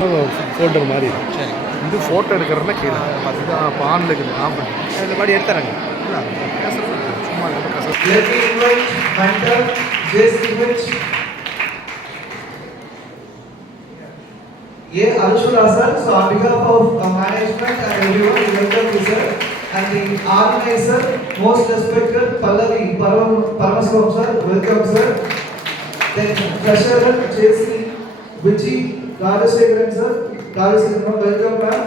Folder மாதிரி சரி இது ஃபோட்டோ எடுக்கிறதுனா கீழே இது இப்போ ஆனில் இருக்குது ஆன் பண்ணி இந்த பாடி எடுத்துறாங்க இல்லை பேசுகிறது சும்மா Let me invite Hunter, JCH, A. Arshula sir. So on behalf of management and everyone, we welcome you sir. And the organizer, most respected Pallavi Paramaswaram sir, welcome sir. Then treasurer JC Vichi Rajashekaran sir, welcome ma'am.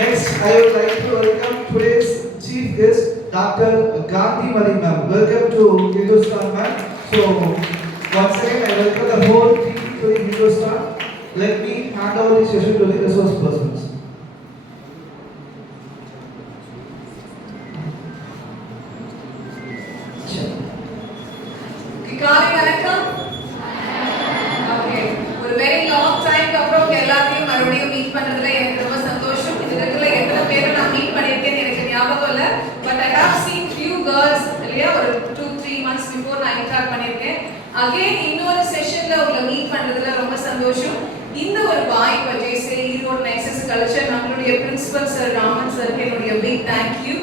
Next, I would like to welcome today's chief guest, Dr. Gandhi Mari ma'am. Welcome to Hindustan ma'am. So, once again, I welcome the whole team to the Hindustan. Let me hand over the session to the resource persons. Kikali வணக்கம். Okay. ஒரு very long time அப்புறம் எல்லாத்தையும் மறுபடியும் meet பண்றதுல எனக்கு ரொம்ப சந்தோஷம். இதுல இருக்கிற எத்தனை பேரை நான் மீட் பண்ணிருக்கேன்னு எனக்கு ஞாபகம் இல்ல. But I have seen few girls இல்லையா ஒரு 2-3 months before நான் இன்டராக்ட் பண்ணிருக்கேன். Again இன்னொரு செஷன்ல உங்களை மீட் பண்றதுல ரொம்ப சந்தோஷம். இந்த ஒரு வாய்ப்பு ஜெயஸ்ரீ ஈரோடு நெக்ஸஸ் கல்ச்சர் நம்மளுடைய பிரின்சிபல் சார் ராமன் சாருக்கு என்னுடைய பிக் தேங்க்யூ.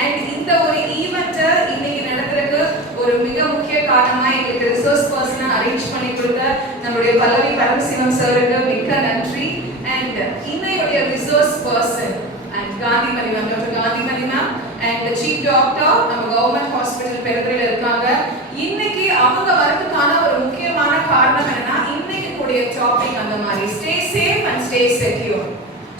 அண்ட் இந்த ஒரு ஈவெண்ட்டை இன்னைக்கு நடத்துறதுக்கு ஒரு மிக முக்கிய காரணமா எங்களுக்கு ரிசோர்ஸ் பர்சனை அரேஞ்ச் பண்ணி கொடுத்த நம்மளுடைய பல்லவி பரமசிவம் சாருக்கு மிக்க நன்றி. அண்ட் இன்னையுடைய resource person and Kanthimani ma'am, doctor Kanthimani ma'am and chief doctor நம்ம கவர்மெண்ட் ஹாஸ்பிட்டல் பெருந்துறையில் இருக்காங்க. இன்னைக்கு அவங்க வரதுக்கான ஒரு முக்கியமான காரணம் என்னன்னா இன்னைக்கு கூடிய டாபிக் அந்த மாதிரி stay safe and stay secure.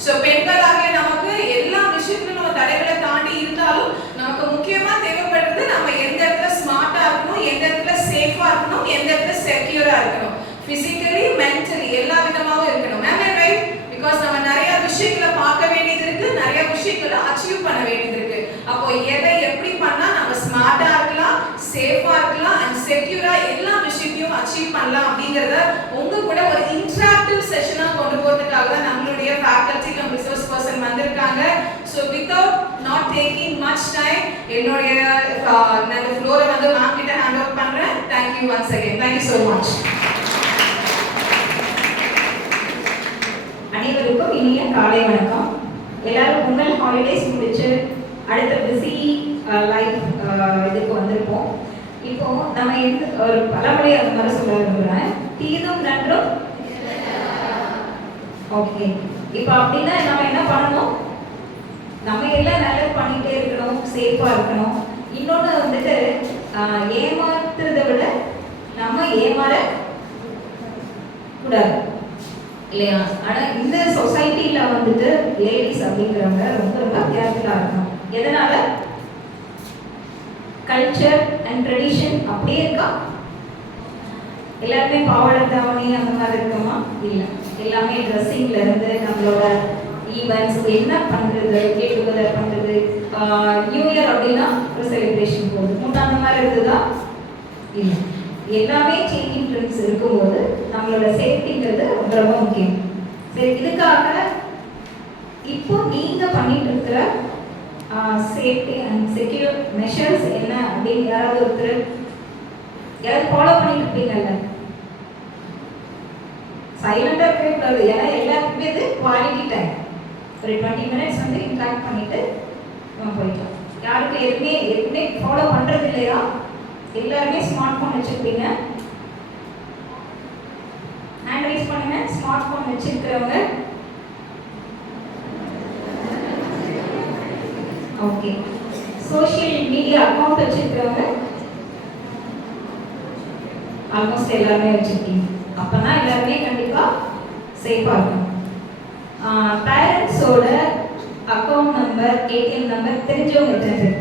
So பெண்களாகிய நமக்கு எல்லா விஷயத்திலும் நம்ம தடைகளை தாண்டி இருந்தாலும் நமக்கு முக்கியமா தேவைப்படுறது நம்ம எந்த இடத்துல ஸ்மார்ட்டா இருக்கணும், எந்த இடத்துல சேஃபா இருக்கணும், எந்த இடத்துல செக்யூரா இருக்கணும், பிசிக்கலி மென்டலி எல்லா விதமாவும் இருக்கணும். Ma'am right? பிகாஸ் நம்ம நிறைய விஷயங்களை பார்க்க வேண்டியது இருக்கு, நிறைய விஷயங்களை அச்சீவ் பண்ண வேண்டியது இருக்கு. அப்போ எதை எப்படி பண்ணா நம்ம ஸ்மார்ட்டா இருக்கலாம், சேஃபா இருக்கலாம் அண்ட் செக்யூரா எல்லா விஷயத்தையும் அச்சீவ் பண்ணலாம் அப்படிங்கறத உங்க கூட ஒரு இன்டராக்டிவ் செஷனா கொண்டு போறதுக்காக தான் நம்மளுடைய ஃபேக்கல்டி கம் ரிசோர்ஸ் பர்சன் வந்திருக்காங்க. So without not taking much time என்னுடைய நான் ஃப்ளோரை வந்து மேம் கிட்ட ஹேண்ட் ஓவர் பண்றேன். Thank you once again. Thank you so much. அனைவருக்கும் இனிய காலை வணக்கம். எல்லாரும் பொங்கல் ஹாலிடேஸ் முடிச்சு அடுத்த பிஸி லைஃப் இதுக்கு வந்திருப்போம். இப்போ நம்ம ஒரு பழமொழி அந்த மாதிரி சொல்ல விரும்புகிறேன், தீதும் நன்றும். ஓகே, இப்போ அப்படின்னா நம்ம என்ன பண்ணணும்? நம்ம எல்லாம் நல்லது பண்ணிகிட்டே இருக்கணும், சேஃபாக இருக்கணும். இன்னொன்று வந்துட்டு ஏமாத்துறதை விட நம்ம ஏமாற கூடாது இல்லையா? ஆனால் இந்த சொசைட்டியில் வந்துட்டு லேடிஸ் அப்படிங்கிறவங்க ரொம்ப ரொம்ப கேர்ஃபுல்லாக இருக்கணும். எதனால? கல்ச்சர் அண்ட் ட்ரெடிஷன் அப்படியே இருக்கா? எல்லாருமே பாவாடை தாவணி அந்த மாதிரி இருக்குமா? இல்லை, எல்லாமே ட்ரெஸ்ஸிங்ல இருந்து நம்மளோட ஈவெண்ட்ஸ் என்ன பண்ணுறது, கெட் டுகெதர் பண்ணுறது, நியூ இயர் அப்படின்னா ஒரு செலிப்ரேஷன் போகுது, முன்னே அந்த மாதிரி இருக்குதா? இல்லை, எல்லாமே சேஞ்சிங் ட்ரெண்ட்ஸ் இருக்கும்போது நம்மளோட சேஃப்டிங்கிறது ரொம்ப ரொம்ப முக்கியம். சரி, இதுக்காக இப்போ நீங்கள் பண்ணிட்டு இருக்கிற சேஃப்டி அண்ட் செக்யூர் மெஷர்ஸ் என்ன அப்படின்னு யாராவது ஒருத்தர் யாராவது ஃபாலோ பண்ணிட்டு இருப்பீங்கல்ல? சைலண்டாக இருக்கக்கூடாது, ஏன்னா எல்லாருக்குமே இது குவாலிட்டி டைம். ஒரு 20 minutes வந்து இன்ட்ராக்ட் பண்ணிட்டு நம்ம போயிட்டோம். யாருக்கு எதுவுமே ஃபாலோ பண்ணுறது இல்லையா? எல்லாருமே ஸ்மார்ட் ஃபோன் வச்சுருப்பீங்க. ஹேண்ட் ரைஸ் பண்ணுங்க. ஸ்மார்ட் ஃபோன் வச்சுருக்கிறவங்க. ஓகே, சோஷியல் மீடியா அக்கௌண்ட் வச்சுருக்கிறவங்க ஆல்மோஸ்ட் எல்லாருமே வச்சுருக்கீங்க. அப்போனா எல்லாருமே கண்டிப்பாக சேஃபாக இருக்கும். பேரண்ட்ஸோட அக்கௌண்ட் நம்பர், ஏடிஎம் நம்பர் தெரிஞ்சவங்க எத்தனை பேர்?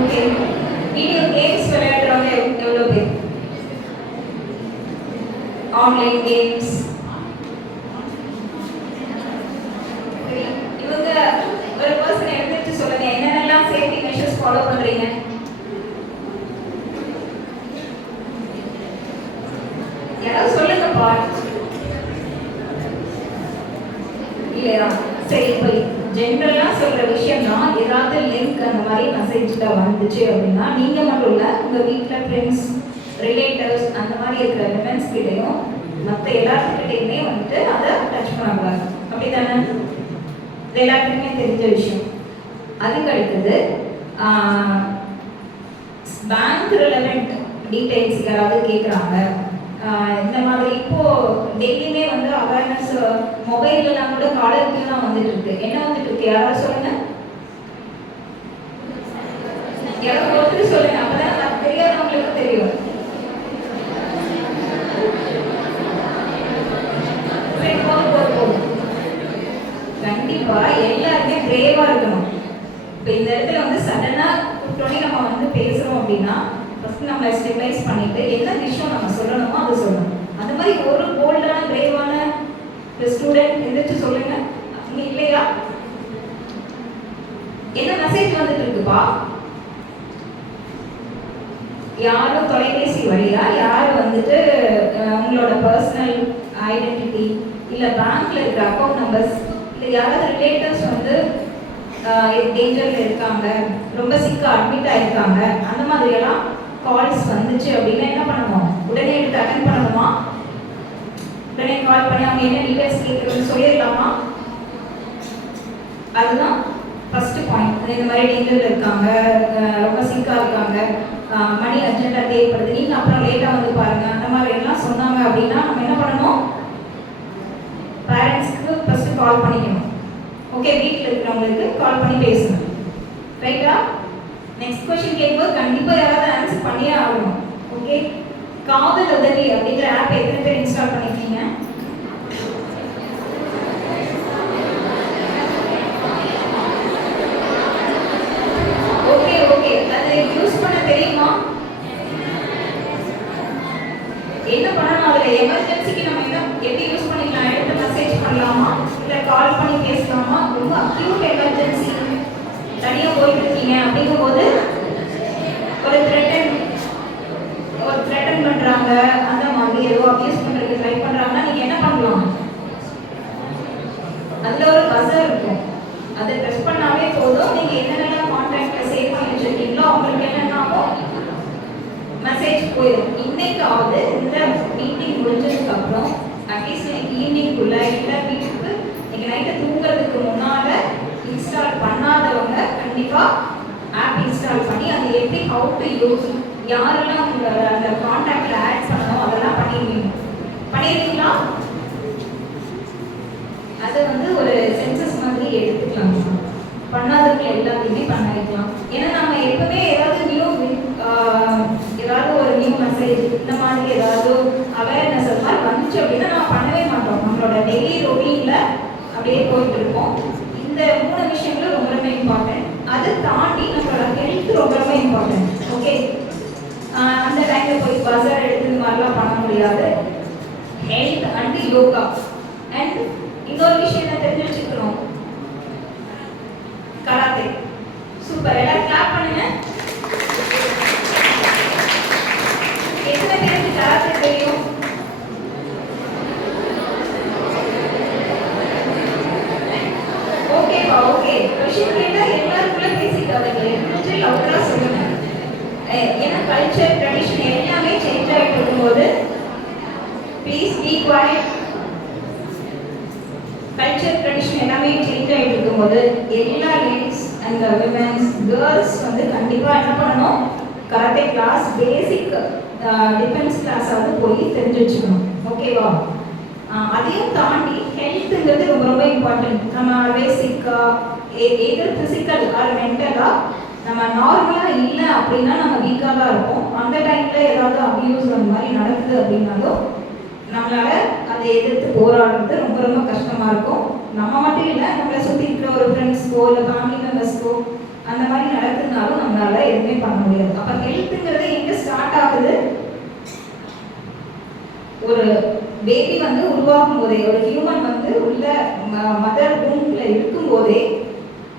ஓகே, வீடியோ கேம்ஸ் விளையாடுறவங்க எவ்வளோ பேர்? Online games. இவங்க ஒரு பர்சன் எடுத்துட்டு சொல்லுங்க, என்னென்னலாம் சேஃப்டி மெஷர்ஸ் ஃபாலோ பண்றீங்க? யாராவது சொல்லுங்கப்பா. இல்லையா? சரி, இப்போ ஜென்ரலாக சொல்ற விஷயம் தான். ஏதாவது லிங்க் அந்த மாதிரி நான் மெசேஜில் வந்துச்சு அப்படின்னா நீங்கள் மட்டும் இல்லை உங்கள் வீட்டில் ஃப்ரெண்ட்ஸ் ரிலேட்டிவ்ஸ் அந்த மாதிரி இருக்கிற விமென்ஸ் கிட்டையும் மற்ற எல்லாத்துக்கிட்டையுமே வந்துட்டு அதை டச் பண்ணக்கூடாது. அப்படி தானே? இது எல்லாத்துக்குமே தெரிஞ்ச விஷயம். அதுக்கு அடுத்தது பேங்க் ரிலவெண்ட் டீட்டெயில்ஸ் யாராவது கேட்குறாங்க, இந்த மாதிரி இப்போ டெய்லியுமே வந்து அவேர்னஸ் மொபைல்லாம் கூட காலர்லாம் வந்துட்டு இருக்கு. என்ன வந்துட்டு இருக்கு யாராவது சொல்லுங்க, யாராவது ஒருத்தர் சொல்லுங்க, அப்பதான் தெரியாதவங்களுக்கு தெரியும். கண்டிப்பா எல்லாருமே பிரேவா இருக்கணும். இப்போ இந்த இடத்துல வந்து சடனா கூப்பிட்டோன்னே நம்ம வந்து பேசுறோம் அப்படின்னா ஃபர்ஸ்ட் நம்ம ஸ்டெபிலைஸ் பண்ணிட்டு என்ன விஷயம் நம்ம சொல்லணுமோ அதை சொல்லணும். அந்த மாதிரி ஒரு போல்டான பிரேவான ஸ்டூடெண்ட் எந்திரிச்சு சொல்லுங்க. நீங்க இல்லையா? என்ன மெசேஜ் வந்துட்டு இருக்குப்பா? யாரும் தொலைபேசி வழியா யாரும் வந்துட்டு உங்களோட பர்சனல் ஐடென்டிட்டி இல்லை பேங்க்ல இருக்கிற அக்கௌண்ட் நம்பர்ஸ் இல்லை யாராவது ரிலேட்டிவ்ஸ் வந்து டேஞ்சரில் இருக்காங்க, ரொம்ப சிக்காக அட்மிட் ஆகிருக்காங்க, அந்த மாதிரியெல்லாம் கால்ஸ் வந்துச்சு அப்படின்னா என்ன பண்ணணும்? உடனே எடுத்து அட்டென்ட் பண்ணணுமா? உடனே கால் பண்ணி அவங்க என்ன டீட்டெயில்ஸ் கேட்குறதுன்னு சொல்லிடலாமா? அதுதான் ஃபர்ஸ்ட் பாயிண்ட். இந்த மாதிரி டேஞ்சரில் இருக்காங்க, ரொம்ப சிக்காக இருக்காங்க, மணி அர்ஜென்ட்டாக தேவைப்படுது, நீங்கள் அப்புறம் லேட்டாக வந்து பாருங்கள், அந்த மாதிரி எல்லாம் சொன்னாங்க அப்படின்னா நம்ம என்ன பண்ணணும்? பேரண்ட்ஸ்க்கு ஃபர்ஸ்ட் கால் பண்ணிக்கணும். ஓகே, வீட்டில் இருக்கிறவங்களுக்கு கால் பண்ணி பேசணும். ரைட்டா? நெக்ஸ்ட் கொஸ்டின் கேட்கும்போது கண்டிப்பாக யாராவது ஆன்சர் பண்ணியே ஆகணும். ஓகே, காவல் உதவி அப்படிங்கிற ஆப் எத்தனை பேர் இன்ஸ்டால் பண்ணிருக்கீங்க? ஓகே ஓகே, அதை யூஸ் பண்ண தெரியுமா? என்ன பண்ணணும்? அதில் எமர்ஜென்சிக்கு நம்ம என்ன எப்படி யூஸ் பண்ணிக்கலாம்? எடுத்து மெசேஜ் பண்ணலாமா, இல்லை கால் பண்ணி பேசலாமா? ரொம்ப அக்யூட் எமர்ஜென்சி தனியாக போயிட்டு இருக்கீங்க அப்படிங்கும்போது ஒரு த்ரெட்டன் பண்ணுறாங்க, அந்த மாதிரி ஏதோ அப்யூஸ் பண்ணுறதுக்கு ட்ரை பண்ணுறாங்கன்னா நீங்கள் என்ன பண்ணலாம்? அதில் ஒரு பஸர் இருக்கும், அதை ப்ரெஸ் பண்ணாவே போதும். நீங்கள் என்னென்ன கான்டாக்டில் சேவ் பண்ணி வச்சுருக்கீங்களோ அவங்களுக்கு என்னென்னாலும் மெசேஜ் போயிடும். இன்னைக்காவது இந்த மீட்டிங் முடிஞ்சதுக்கு அப்புறம் அட்லீஸ்ட் ஈவினிங்குள்ள இல்லை வீட்டுக்கு இன்னைக்கு நைட்டு தூங்குறதுக்கு முன்னால் இன்ஸ்டால் பண்ணாதவங்க கண்டிப்பாக ஆப் இன்ஸ்டால் பண்ணி அது எப்படி ஹவு டு யூஸ், யாரெல்லாம் உங்களோட அந்த கான்டாக்டில் ஆட் பண்ணணும் அதெல்லாம் பண்ணிடுவீங்களா? அதை வந்து ஒரு சென்சஸ் மாதிரி எடுத்துக்கலாம். பண்ணாதவங்க எல்லாத்தையுமே பண்ண வைக்கலாம். ஏன்னா நம்ம எப்பவுமே ஏதாவது ஒரு நியூ மெசேஜ் இந்த மாதிரி ஏதாவது அவேர்னஸ் அது மாதிரி வந்துச்சு அப்படின்னா நம்ம பண்ணவே மாட்டோம். நம்மளோட டெய்லி ரொட்டீன்ல அப்படியே போயிட்டு இருப்போம். இந்த 3 விஷயங்களும் ரொம்ப ரொம்ப இம்பார்ட்டன்ட். அதை தாண்டி நம்மளோட ஹெல்த் ரொம்ப ரொம்ப இம்பார்ட்டன்ட். ஓகே, அந்த டைம்ல போய் பஸர் எடுத்து இந்த மாதிரிலாம் பண்ண முடியாது. ஹெல்த் அண்ட் யோகா அண்ட் இன்னொரு விஷயம் என்ன தெரிஞ்சு வச்சுக்கிறோம், கராத்தே. சூப்பர், எல்லாரும் கிளாப் பண்ணுங்க. எத்தனை பேருக்கு கராத்தே தெரியும்? ஓகேப்பா, ஓகே. கொஸ்டின் கேட்டா எல்லாருக்குள்ள பேசிக்காதீங்க, கொஞ்சம் லவுடரா சொல்லுங்க. ஏன்னா கல்ச்சர் ட்ரெடிஷன் எல்லாமே சேஞ்ச் ஆகிட்டு இருக்கும்போது please be quiet. Culture tradition எல்லாமே சேஞ்ச் ஆகிட்டு இருக்கும்போது எல்லா லேடிஸ் அண்ட் விமென்ஸ் கேர்ள்ஸ் வந்து கண்டிப்பாக என்ன பண்ணணும்? கராத்தே கிளாஸ், பேசிக் டிஃபென்ஸ் கிளாஸாவது போய் தெரிஞ்சு வச்சுக்கணும். ஓகேவா? அதையும் தாண்டி ஹெல்த்துங்கிறது ரொம்ப ரொம்ப இம்பார்ட்டன்ட். நம்ம பேசிக்காக எதர் ஃபிசிக்கல் ஆர் மென்டலாக நம்ம நார்மலாக இல்லை அப்படின்னா நம்ம வீக்காக தான் இருப்போம். அந்த டைமில் ஏதாவது அபியூஸ் அந்த மாதிரி நடக்குது அப்படின்னாலும் நம்மளால் அதை எதிர்த்து போராடுறது ரொம்ப ரொம்ப கஷ்டமாக இருக்கும். நம்ம மட்டும் இல்லை, நம்மளை சுற்றி இருக்கிற ஒரு ஃப்ரெண்ட்ஸ்க்கோ இல்லை ஃபேமிலி மெம்பர்ஸ்க்கோ அந்த மாதிரி நடக்குதுனாலும் நம்மளால எதுவுமே பண்ண முடியாது. அப்போ ஹெல்த்துங்கிறது எங்கே ஸ்டார்ட் ஆகுது? ஒரு பேபி வந்து உருவாகும் போதே, ஒரு ஹியூமன் வந்து உள்ள மதர் ரூம்ல இருக்கும் போதே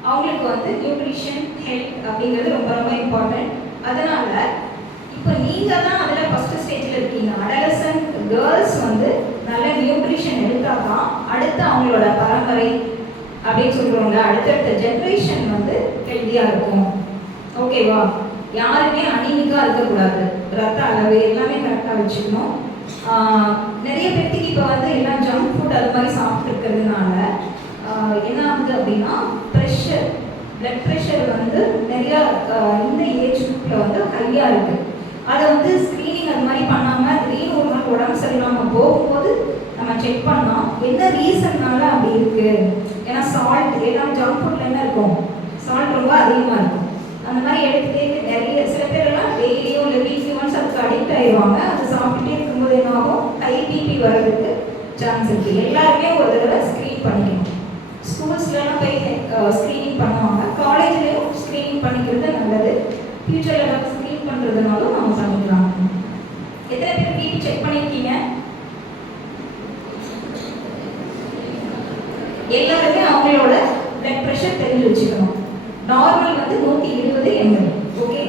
அவங்களுக்கு வந்து நியூட்ரிஷன் ஹெல்த் அப்படிங்கிறது ரொம்ப ரொம்ப இம்பார்ட்டன்ட். அதனால இப்போ நீங்கள் தான் அதில் ஃபஸ்ட்டு ஸ்டேஜில் இருக்கீங்க. அடலசன்ட் கேர்ள்ஸ் வந்து நல்ல நியூட்ரிஷன் எடுத்தால் தான் அடுத்து அவங்களோட பரம்பரை அப்படின்னு சொல்கிறோம்ல, அடுத்தடுத்த ஜென்ரேஷன் வந்து ஹெல்த்தியாக இருக்கும். ஓகே. ஓகேவா? யாருமே அனிமிக்காக இருக்கக்கூடாது. ரத்த அளவு எல்லாமே கரெக்டாக வச்சுக்கணும். நிறைய பேர்த்துக்கு இப்போ வந்து எல்லாம் ஜங்க் ஃபுட் அது மாதிரி சாப்பிட்டு இருக்கிறதுனால என்ன ஆகுது அப்படின்னா ப்ரெஷர், பிளட் ப்ரெஷர் வந்து நிறையா இந்த ஏஜ் குரூப்பில் வந்து ஹையாக இருக்குது. அதை வந்து ஸ்க்ரீனிங் அது மாதிரி பண்ணாமல் திடீர்னு ஒரு நாள் உடம்பு சரியில்லாமல் போகும்போது நம்ம செக் பண்ணோம் என்ன ரீசன்னால அப்படி இருக்குது. ஏன்னா சால்ட், எல்லாம் ஜங்க் ஃபுட்டில் என்ன இருக்கும், சால்ட் ரொம்ப அதிகமாக இருக்கும். அந்த மாதிரி எடுத்துகிட்டே நிறைய சில பேரெல்லாம் டெய்லியும் இல்லை வீக்லி ஒன்ஸ் அதுக்கு அடிக்ட் ஆயிடுவாங்க. அது சாப்பிட்டுட்டே இருக்கும்போது என்ன ஆகும், ஹை பிபி வர்றதுக்கு சான்ஸ் இருக்குது. எல்லாருமே ஒரு தடவை ஸ்க்ரீன் பண்ணிக்கணும். ஸ்கூல்ஸ்லாம் போய் ஸ்க்ரீனிங் பண்ணுவாங்க, காலேஜ்லேயும் ஸ்க்ரீனிங் பண்ணிக்கிறது நல்லது. ஃப்யூச்சரில் ஏதாவது ஸ்க்ரீன் பண்ணுறதுனாலும் நம்ம பண்ணிக்கலாம். எத்தனை பேர் பிபி செக் பண்ணியிருக்கீங்க? எல்லாருமே அவங்களோட பிளட் ப்ரெஷர் தெரிஞ்சு வச்சுக்கணும். நார்மல் வந்து 120 ml. ஓகே,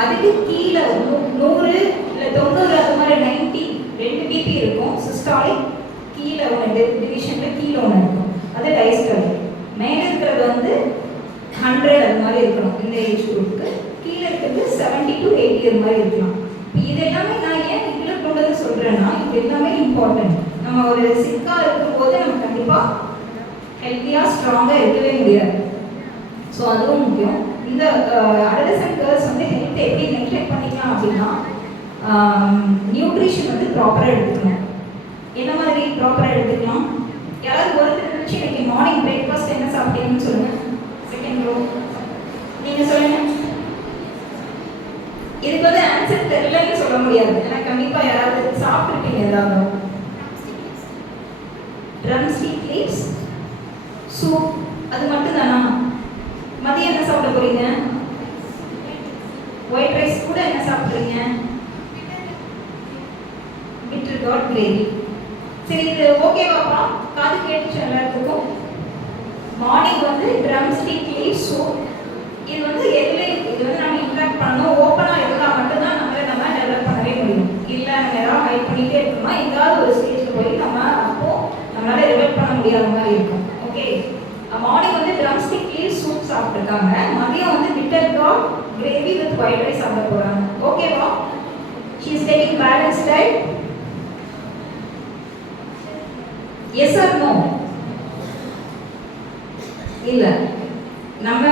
அதுக்கு கீழே 100 இல்லை 90 அது மாதிரி 90 2 பிபி இருக்கும். சிஸ்டாலிக் கீழே ஒன்று, டிவிஷனில் கீழே ஒன்று இருக்கும், அது டைஸ்டாலிக். மேலே இருக்கிறது வந்து 100 அது மாதிரி இருக்கணும் இந்த ஏஜ் குரூப்புக்கு. கீழே இருக்கிறது 70 to 80 அது மாதிரி இருக்கலாம். இது எல்லாமே நான் ஏன் இதில் கொண்டு வந்து சொல்கிறேன்னா இது எல்லாமே இம்பார்ட்டன்ட். நம்ம ஒரு சிக்காக இருக்கும்போது நம்ம கண்டிப்பாக ஹெல்த்தியாக ஸ்ட்ராங்காக இருக்கவே முடியாது. ஸோ அதுவும் முக்கியம். இந்த அடலசன்ட் கேர்ள்ஸ் வந்து ஹெல்த் எப்படி மெயின்டைன் பண்ணிக்கலாம் அப்படின்னா நியூட்ரிஷன் வந்து ப்ராப்பராக எடுத்துக்கணும். என்ன மாதிரி ப்ராப்பராக எடுத்துக்கலாம்? யாராவது ஒருத்தர் நினச்சி இன்னைக்கு மார்னிங் பிரேக்ஃபாஸ்ட் என்ன சாப்பிட்டீங்கன்னு சொல்லுங்கள். செகண்ட் ரோ நீங்கள் சொல்லுங்கள். இதுக்கு வந்து ஆன்சர் தெரியலன்னு சொல்ல முடியாது. ஏன்னா கண்டிப்பாக யாராவது சாப்பிட்ருப்பீங்க. ஏதாவது ட்ரம்ஸ்டிக் லீவ்ஸ், சூப், அது மட்டும் தானா? மதியம் என்ன சாப்பிட போறீங்க? ஒயிட் ரைஸ் கூட என்ன சாப்பிட்றீங்க? Bitter gourd gravy. சரி, இது ஓகேவாப்பா? காது கேட்டுச்சு எல்லாத்துக்கும்? மார்னிங் வந்து ட்ரம்ஸ்டிக் லீவ்ஸ், சூப். இது வந்து இது வந்து நம்ம இன்ட்ராக்ட் பண்ணணும். ஓப்பனாக இருந்தால் மட்டும்தான் நம்ம டெவலப் பண்ணவே முடியும். இல்லை நம்ம ஏதாவது ஹைட் பண்ணிகிட்டே இருக்கோம்னா ஏதாவது ஒரு ஸ்டேஜில் போய் நம்ம நம்மளால டெவலப் பண்ண முடியாத மாதிரி இருக்கும். ஓகே, மார்னிங் வந்து ட்ரம்ஸ்டிக் லீவ்ஸ் சூப் சாப்பிட்ருக்காங்க. மதியம் வந்து bitter gourd gravy with white rice சாப்பிட போகிறாங்க. ஓகேவா? She is taking balance diet. Yes or no? இல்லை. நம்ம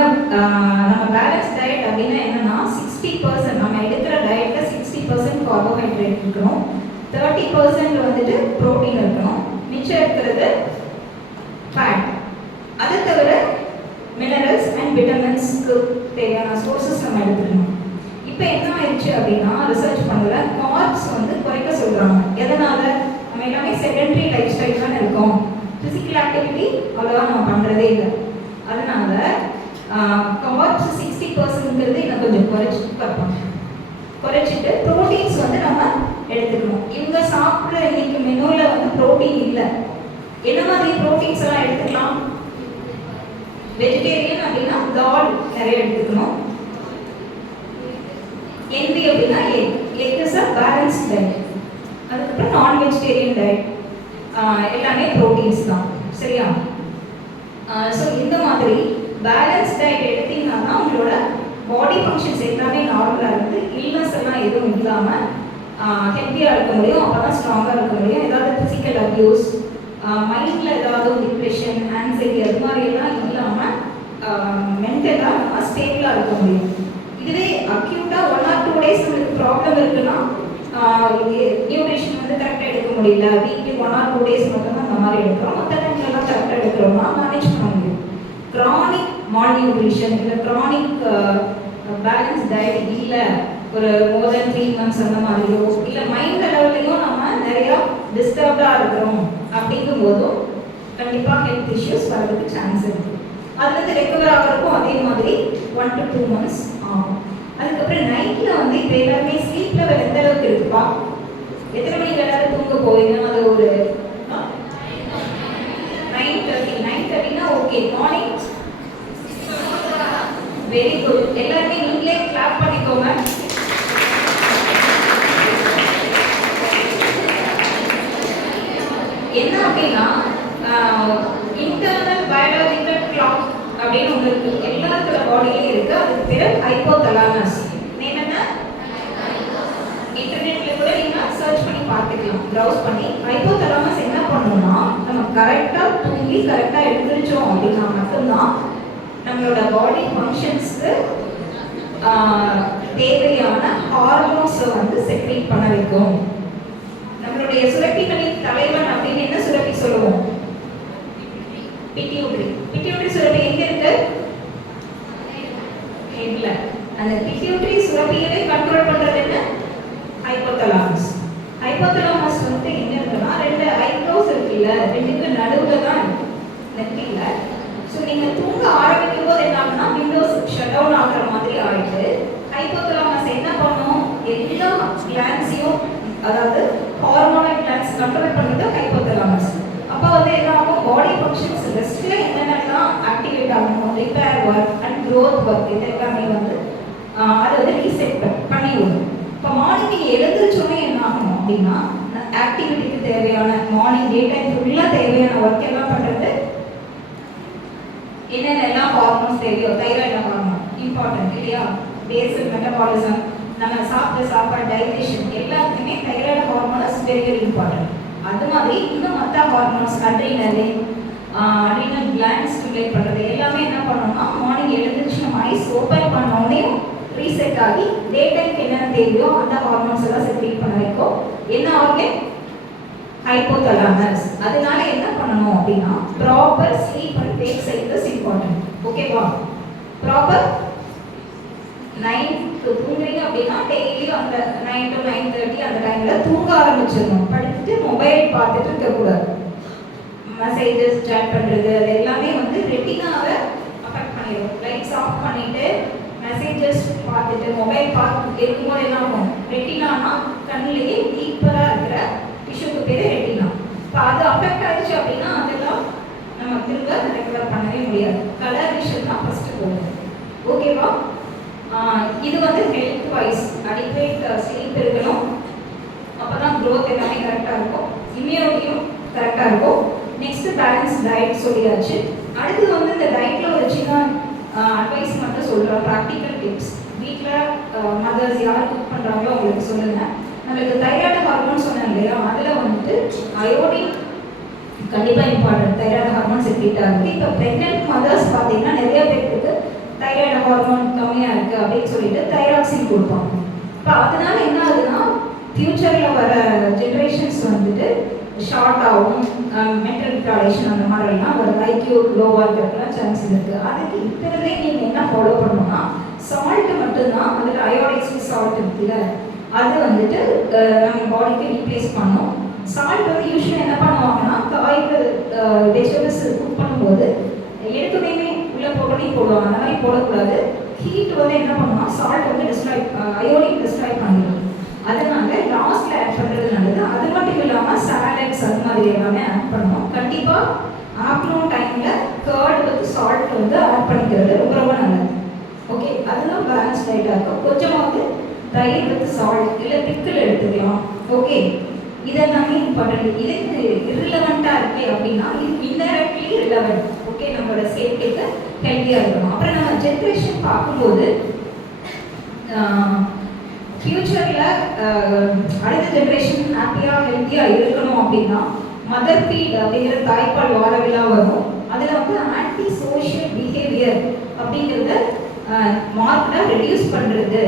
பேலன்ஸ் டயட் அப்படின்னா என்னன்னா 60% நம்ம எடுக்கிற டயட்டில் 60% கார்போஹைட்ரேட் இருக்கணும், 30% வந்துட்டு ப்ரோட்டீன் இருக்கணும், மிச்சம் இருக்கிறது ஃபேட். அதை தவிர மினரல்ஸ் அண்ட் விட்டமின்ஸ்க்கு தேவையான சோர்சஸ் நம்ம எடுத்துக்கணும். இப்போ என்ன ஆயிடுச்சு அப்படின்னா ரிசர்ச் பண்ணல, கார்ப்ஸ் வந்து குறைக்க சொல்கிறாங்க. எதனால்? நம்ம எல்லாமே செடென்ட்ரி லைஃப் ஸ்டைல் தான் இருக்கோம், ஃபிசிக்கல் ஆக்டிவிட்டி அவ்வளோவா நம்ம பண்ணுறதே இல்லை. அதனால கார்ப்ஸ் 60%ங்கிறது இன்னும் கொஞ்சம் குறைச்சிட்டு ப்ரோட்டீன்ஸ் வந்து நம்ம எடுத்துக்கணும். இவங்க சாப்பிட்ற இன்னைக்கு மெனுவில் வந்து ப்ரோட்டீன் இல்லை. என்ன மாதிரி ப்ரோட்டீன்ஸ் எல்லாம் எடுத்துக்கலாம்? வெஜிடேரியன் அப்படின்னா தால் நிறைய எடுத்துக்கணும். என்வி அப்படின்னா egg is a balance diet. அதுக்கப்புறம் நான் வெஜிடேரியன் டயட், எல்லாமே ப்ரோட்டீன்ஸ் தான். சரியா? ஸோ இந்த மாதிரி பேலன்ஸ் டயட் எடுத்தீங்கன்னா உங்களோட பாடி ஃபங்க்ஷன்ஸ் எல்லாமே நார்மலாக இருந்து இல்னஸ் எல்லாம் எதுவும் இல்லாமல் ஹெல்த்தியாக இருக்க முடியும். அப்போ தான் ஸ்ட்ராங்காக இருக்க முடியும். ஏதாவது ஃபிசிக்கல் அப்யூஸ், மைண்டில் ஏதாவது டிப்ரெஷன், ஆன்சைட்டி அது மாதிரியெல்லாம் இல்லாமல் மென்டலாக நம்ம ஸ்டேபிளாக இருக்க முடியும். இதுவே அக்யூட்டாக 1 or 2 days உங்களுக்கு ப்ராப்ளம் இருக்குன்னா நியூட்ரிஷன் வந்து கரெக்டாக எடுக்க முடியல, வீக்லி 1 or 2 days மட்டும்தான் அந்த மாதிரி எடுக்கிறோம், மற்ற டைம்லலாம் கரெக்டாக எடுக்கிறோம்னா மேனேஜ் பண்ண முடியும். க்ரானிக் மால்நியூட்ரிஷன் இல்லை க்ரானிக் பேலன்ஸ் டயட் இல்லை, ஒரு மோர் தென் 3 months அந்த மாதிரியோ இல்லை மைண்ட் லெவல்லையும் நம்ம நிறையா டிஸ்டர்ப்டாக இருக்கிறோம் அப்படிங்கும் போதும் கண்டிப்பாக ஹெல்த் இஷ்யூஸ் வரதுக்கு சான்ஸ் இருக்குது. அதுலேருந்து ரெக்கவர் ஆகிறதுக்கும் அதே மாதிரி 1 to 2 months ஆகும். அதுக்கப்புறம் நைட்டில் வந்து இப்போ எல்லாருமே ஸ்லீப் லெவல் எந்த அளவுக்கு இருக்குப்பா? எத்தனை மணிக்கு எல்லாரும் தூங்க போவீங்க? அது ஒரு 9:30னா ஓகே. Morning very good. எல்லாருமே நீங்களே கிளாப் பண்ணிக்கோங்க. என்ன அப்படின்னா இன்டர்னல் பயாலஜிக்கல் கிளாக் அப்படின்னு ஒன்று இருக்கு, எல்லாத்துல பாடியிலே இருக்கு. அதுக்கு பேரு ஹைபோதலாமஸ். நேம் என்ன? இன்டர்நெட்ல கூட நீங்க சர்ச் பண்ணி பார்த்துக்கலாம், ப்ரௌஸ் பண்ணி. ஹைபோதலாமஸ் என்ன பண்ணும்னா, நம்ம கரெக்டா தூங்கி கரெக்டா எழுந்திரிச்சோம் அப்படின்னா மட்டும்தான் நம்மளோட பாடி ஃபங்க்ஷன்ஸ்க்கு தேவையான ஹார்மோன்ஸை வந்து செக்ரேட் பண்ண வைக்கும். நம்மளுடைய சுரப்பிகளின் தலைவன் அப்படின்னு என்ன சுரப்பி சொல்லுவோம்? பிட்யூட்டரி. பிட்யூட்டரி சுரப்பி எங்க இருக்கு? ஹெட்ல. அந்த பிட்யூட்டரி சுரப்பியவே கண்ட்ரோல் பண்றது என்ன? ஹைபோதலாமஸ். ஹைபோதலாமஸ் வந்து எங்க இருக்குன்னா, ரெண்டு ஐப்ரோஸ் இருக்குல்ல, ரெண்டுக்கு நடுவுல தான் நெத்தில. ஸோ நீங்க தூங்க ஆரம்பிக்கும் போது என்ன ஆகுனா, விண்டோஸ் ஷட் டவுன் ஆகுற மாதிரி ஆயிட்டு ஹைபோதலாமஸ் என்ன பண்ணும்? எல்லா கிளான்ஸையும், அதாவது ஹார்மோனல் கிளான்ஸ் கண்ட்ரோல் பண்ணுறது ஹைபோதலாமஸ். அப்போ வந்து என்ன ஆகும்? பாடி ஃபங்க்ஷன்ஸ் ரெஸ்ட்ல என்னென்னலாம் ஆக்டிவேட் ஆகணும், repair work and growth work, இது எல்லாமே வந்து அதை வந்து ரீசெட் பண்ணி விடும். இப்போ மார்னிங் எழுந்திரிச்சோன்னே என்ன ஆகணும் அப்படின்னா, ஆக்டிவிட்டிக்கு தேவையான மார்னிங் டே டைம் ஃபுல்லாக தேவையான ஒர்க் எல்லாம் பண்ணுறது என்னென்னலாம் ஹார்மோன்ஸ் தேவையோ, தைராய்டு ஹார்மோன் இம்பார்ட்டன்ட் இல்லையா, பேசல் மெட்டபாலிசம், நம்ம சாப்பிட்ட சாப்பாடு டைஜஷன் எல்லாத்துக்குமே thyroid hormones very very important. அது மாதிரி இன்னும் மற்ற ஹார்மோன்ஸ் அட்ரினல் கிளாண்ட் ஸ்டிமுலேட் பண்ணுறது எல்லாமே என்ன பண்ணணும்னா, மார்னிங் எழுந்திரிச்சு நம்ம ஐஸ் ஓப்பன் பண்ணோடனே ரீசெட் ஆகி டே டைம்க்கு என்னென்ன தேவையோ அந்த ஹார்மோன்ஸ் எல்லாம் செக்ரேட் பண்ண வைக்கும். என்ன ஆர்கன்? ஹைபோதலாமஸ். அதனால என்ன பண்ணணும் அப்படின்னா, proper sleep and wake cycles important. ஓகேவா? ப்ராப்பர் 9 to தூங்குறீங்க அப்படின்னா டெய்லியும் அந்த 9 to 9:30 அந்த டைம்ல தூங்க ஆரம்பிச்சிடணும். படுத்துட்டு மொபைல் பார்த்துட்டு இருக்கக்கூடாது. மெசேஜஸ் சேட் பண்ணுறது அது எல்லாமே வந்து ரெட்டினாவை அஃபெக்ட் பண்ணிடும். லைட்ஸ் ஆஃப் பண்ணிட்டு மெசேஜஸ் பார்த்துட்டு மொபைல் பார்த்து இருக்கும்போது என்ன ஆகும்? ரெட்டினானா கண்ணிலேயே டீப்பராக இருக்கிற டிஷ்யூக்கு பேர் ரெட்டினா. இப்போ அது அஃபெக்ட் ஆயிடுச்சு அப்படின்னா அதெல்லாம் நம்ம திரும்ப ரெக்கவர் பண்ணவே முடியாது. கலர் விஷன் தான் ஃபர்ஸ்ட் போகும். ஓகேவா? இது வந்து ஹெல்த் வைஸ் அடிக்வேட் ஸ்லீப் இருக்கணும். அப்போ தான் க்ரோத் எல்லாமே கரெக்டாக இருக்கும், இம்யூனிட்டியும் கரெக்டாக இருக்கும். நெக்ஸ்ட் பேலன்ஸ் டயட் சொல்லியாச்சு. அடுத்தது வந்து இந்த டயட்ல ஒரு சின்ன அட்வைஸ் மட்டும் சொல்கிறேன், ப்ராக்டிக்கல் டிப்ஸ். வீட்டில் மதர்ஸ் யார் குக் பண்ணுறாங்களோ அவங்களுக்கு சொல்லுங்கள். நம்மளுக்கு தைராய்டு ஹார்மோன் சொன்னேன் இல்லையா, அதில் வந்துட்டு அயோடின் கண்டிப்பாக இம்பார்ட்டன்ட். தைராய்டு ஹார்மோன் செக்ரேட் ஆகுது. இப்போ ப்ரெக்னென்ட் மதர்ஸ் பார்த்தீங்கன்னா நிறைய பேருக்கு தைராய்டு ஹார்மோன் கம்மியாக இருக்குது அப்படின்னு சொல்லிட்டு தைராக்சின் கொடுப்பாங்க. இப்போ அதனால என்ன ஆகுதுன்னா, ஃப்யூச்சரில் வர ஜென்ரேஷன்ஸ் வந்துட்டு ஷார்ட் ஆகும், மென்டல் ரிட்டார்டேஷன் அந்த மாதிரிலாம் ஒரு ஐக்யூ லோவாக இருக்கிறதுலாம் சான்ஸ் இருக்குது. அதுக்கு இப்போதே நீங்கள் என்ன ஃபாலோ பண்ணணும்னா, சால்ட்டு மட்டும்தான், அதில் அயோடைஸ்டு சால்ட் இருக்குல்ல, அது வந்துட்டு நம்ம பாடிக்கு ரீப்ளேஸ் பண்ணணும். சால்ட் வந்து யூஸ்வலாக என்ன பண்ணுவாங்கன்னா, காய்கள் வெஜிடபிள்ஸ் குக் பண்ணும்போது எடுத்துடையுமே உள்ளே போட்டோன்னே போடுவாங்க. அந்த மாதிரி போடக்கூடாது. ஹீட் வந்து என்ன பண்ணுவோம்னா, சால்ட் வந்து டிஸ்ட்ராய், அயோடின் டிஸ்ட்ராய் பண்ணிடும். அதனால லாஸ்ட்ல ஆட் பண்ணுறது நல்லது. அது மட்டும் இல்லாமல் சாலட்ஸ் அது மாதிரி எல்லாமே ஆட் பண்ணணும். கண்டிப்பாக ஆஃப்டர்நூன் டைமில் கர்ட் வித் சால்ட் வந்து ஆட் பண்ணிக்கிறது ரொம்ப ரொம்ப நல்லது. ஓகே, அதெல்லாம் பேலன்ஸ் டயட்டாக இருக்கும். கொஞ்சமாவது தயிர் வித் சால்ட் இல்லை பிக்கிள் எடுத்துக்கலாம். ஓகே, இதெல்லாமே இம்பார்ட்டன்ட். இதுக்கு irrelevant-ஆ இருக்கு அப்படின்னா இது இன்டைரக்ட்லி ரிலவெண்ட். ஓகே, நம்மளோட சேஃப்டிக்கு ஹெல்த்தியாக இருக்கணும். அப்புறம் நம்ம ஜென்ரேஷன் பார்க்கும்போது ஃப்யூச்சரில் அடுத்த ஜென்ரேஷன் ஹாப்பியாக ஹெல்த்தியாக இருக்கணும் அப்படின்னா மதர் ஃபீட் அப்படிங்கிற தாய்ப்பால் வார விழா வரும். அதில் வந்து ஆன்டி சோஷியல் பிஹேவியர் அப்படிங்கிறத மார்க்கெட்டாக ரெடியூஸ் பண்ணுறது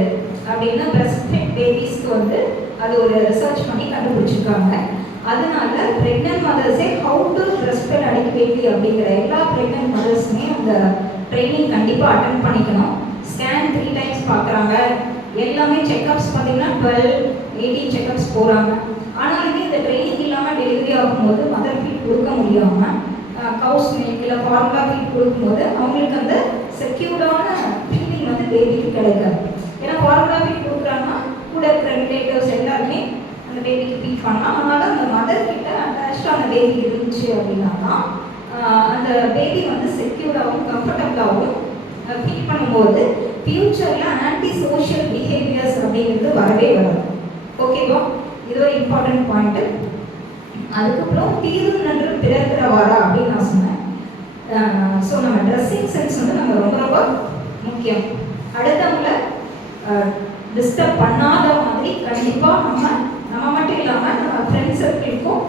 அப்படின்னு பிரஸ்ட் ஃபெட் பேபிஸ்க்கு வந்து அது ஒரு ரிசர்ச் பண்ணி கண்டுபிடிச்சிருக்காங்க. அதனால ப்ரெக்னென்ட் மதர்ஸே how to breast fed adequately அப்படிங்கிற எல்லா ப்ரெக்னென்ட் மதர்ஸுமே அந்த ட்ரைனிங் கண்டிப்பாக அட்டென்ட் பண்ணிக்கணும். ஸ்கேன் 3 times பார்க்குறாங்க. எல்லாமே செக்அப்ஸ் பார்த்தீங்கன்னா 12-18 செக்அப்ஸ் போகிறாங்க. ஆனாலுமே இந்த ட்ரைனிங் இல்லாமல் டெலிவரி ஆகும்போது மதர் ஃபீட் கொடுக்க முடியாமல் கவுஸ் மில்க் இல்லை ஃபார்முலா ஃபீட் கொடுக்கும்போது அவங்களுக்கு அந்த செக்யூர்டான ஃபீலிங் வந்து பேபிக்கு கிடைக்காது. ஏன்னா ஃபார்முலா ஃபீட் கொடுக்குறாங்கன்னா கூட இருக்கிற ரிலேட்டிவ்ஸ் எல்லாருமே அந்த பேபிக்கு ஃபீட் பண்ணலாம். அதனால அந்த மதர் கிட்ட அட்டாச்சாக அந்த பேபி இருந்துச்சு அப்படின்னா தான் அந்த பேபி வந்து செக்யூர்டாகவும் கம்ஃபர்டபுளாகவும் ஃபீட் பண்ணும்போது ஃபியூச்சரில் ஆன்டி சோஷியல் பிஹேவியர்ஸ் அப்படிங்கிறது வரவே வராது. ஓகேவா? இது ஒரு இம்பார்ட்டன்ட் பாயிண்ட்டு. அதுக்கப்புறம் தீரும் நன்று பிறக்கிற வாரா அப்படின்னு நான் சொன்னேன். ஸோ நம்ம ட்ரெஸ்ஸிங் சென்ஸ் வந்து நம்ம ரொம்ப ரொம்ப முக்கியம். அடுத்தவங்கள டிஸ்டர்ப் பண்ணாத மாதிரி கண்டிப்பாக நம்ம மட்டும் இல்லாமல் நம்ம ஃப்ரெண்ட்ஸ் சர்க்கிளுக்கும்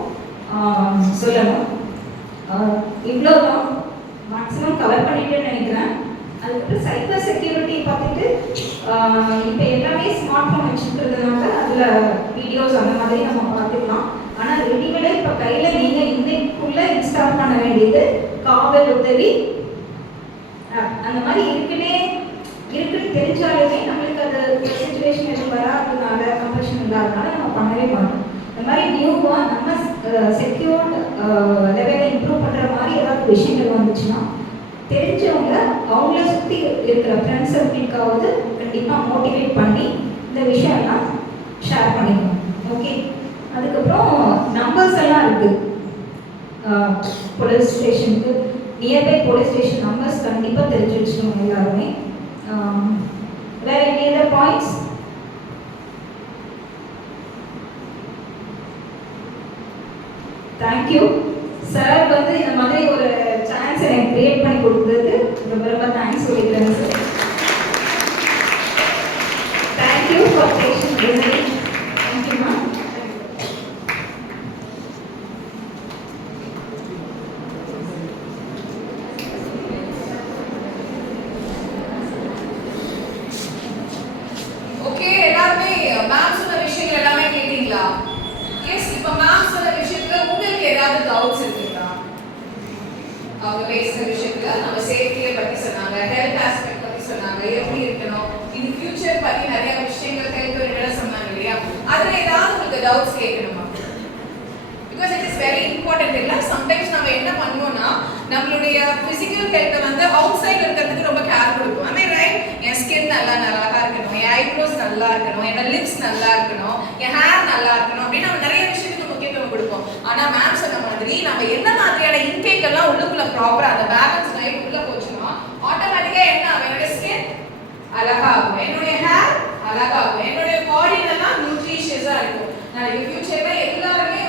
சொல்லணும். இவ்வளோதான் மேக்ஸிமம் கவர் பண்ணிட்டேன்னு நினைக்கிறேன். அதுக்கப்புறம் சைபர் செக்யூரிட்டி பார்த்துட்டு இப்போ எல்லாமே ஸ்மார்ட் ஃபோன் வச்சுருக்கிறதுனால அதில் வீடியோஸ் அந்த மாதிரி நம்ம பார்த்துக்கலாம். ஆனால் ரெடிமேடாக இப்போ கையில் நீங்கள் இன்னைக்குள்ளே இன்ஸ்டால் பண்ண வேண்டியது காவல் உதவி அந்த மாதிரி இருக்குன்னு தெரிஞ்சாலுமே நம்மளுக்கு அது சுச்சுவேஷன் எதுவும் வராததுனால கம்பல்ஷன் இல்லாதனால நம்ம பண்ணவே மாட்டோம். இந்த மாதிரி நியூவாக நம்ம செக்யூர்ட் லெவலை இம்ப்ரூவ் பண்ணுற மாதிரி ஏதாவது விஷயங்கள் வந்துச்சுன்னா தெரிஞ்சவங்க அவங்கள சுற்றி இருக்கிற ஃப்ரெண்ட்ஸ் சர்க்கிளுக்காவது கண்டிப்பாக மோட்டிவேட் பண்ணி இந்த விஷயம்லாம் ஷேர் பண்ணிக்கணும். ஓகே, அதுக்கப்புறம் நம்பர்ஸ் எல்லாம் இருக்குது. போலீஸ் ஸ்டேஷனுக்கு நியர்பை போலீஸ் ஸ்டேஷன் நம்பர்ஸ் கண்டிப்பாக தெரிஞ்சு வச்சுக்கணும் எல்லாருமே. வேற any other points? Thank you sir. இந்த மாதிரி ஒரு சான்ஸ் எனக்கு கிரியேட் பண்ணி கொடுத்ததுக்கு ரொம்ப ரொம்ப தேங்க்ஸ் சொல்லிக்கிறேன் sir. Thank you for patience listening. Thank you ma'am. Okay, எல்லாருமே மேம் சொன்ன விஷயங்கள் எல்லாமே கேட்டீங்களா? எஸ், இப்போ மேம் சொன்ன விஷயத்துல உங்களுக்கு ஏதாவது டவுட்ஸ் இருக்குங்களா? அவங்க பேசுற விஷயத்துல நம்ம சேஃப்டியை பத்தி சொன்னாங்க, ஹெல்த் ஆஸ்பெக்ட் பத்தி சொன்னாங்க, எப்படி இருக்கணும், இது ஃபியூச்சர் பத்தி நிறைய விஷயங்கள் ஹெல்த் ஓரியன்டா சொன்னாங்க இல்லையா? அதுல ஏதாவது உங்களுக்கு டவுட்ஸ் கேட்கணுமா? Because it is very important. இல்லை, சம்டைம்ஸ் நம்ம என்ன பண்ணுவோம்னா நம்மளுடைய பிசிக்கல் ஹெல்த்தை அவுட் சைடு இருக்கிறதுக்கு ரொம்ப கேர் கொடுப்போம். ஐ மீன் ரைட், என் ஸ்கின் நல்லா இருக்கணும், என் ஐப்ரோஸ் நல்லா இருக்கணும், என் லிப்ஸ் நல்லா இருக்கணும், என் ஹேர் நல்லா இருக்கணும் அப்படின்னு நம்ம நிறைய விஷயத்துக்கு முக்கியத்துவம் கொடுப்போம். ஆனா மேம் சொன்ன மாதிரி நம்ம என்ன மாதிரியான இன்டேக் எல்லாம் உள்ளுக்குள்ள ப்ராப்பரா அந்த பேலன்ஸ் லைஃப் உள்ள போச்சுன்னா ஆட்டோமேட்டிக்கா என்ன ஆகும்? என்னோட ஸ்கின் அழகாகும், என்னுடைய ஹேர் அழகாகும், என்னுடைய பாடி எல்லாம் நியூட்ரிஷியஸா இருக்கும். நாளைக்கு ஃபியூச்சர்ல எல்லாருமே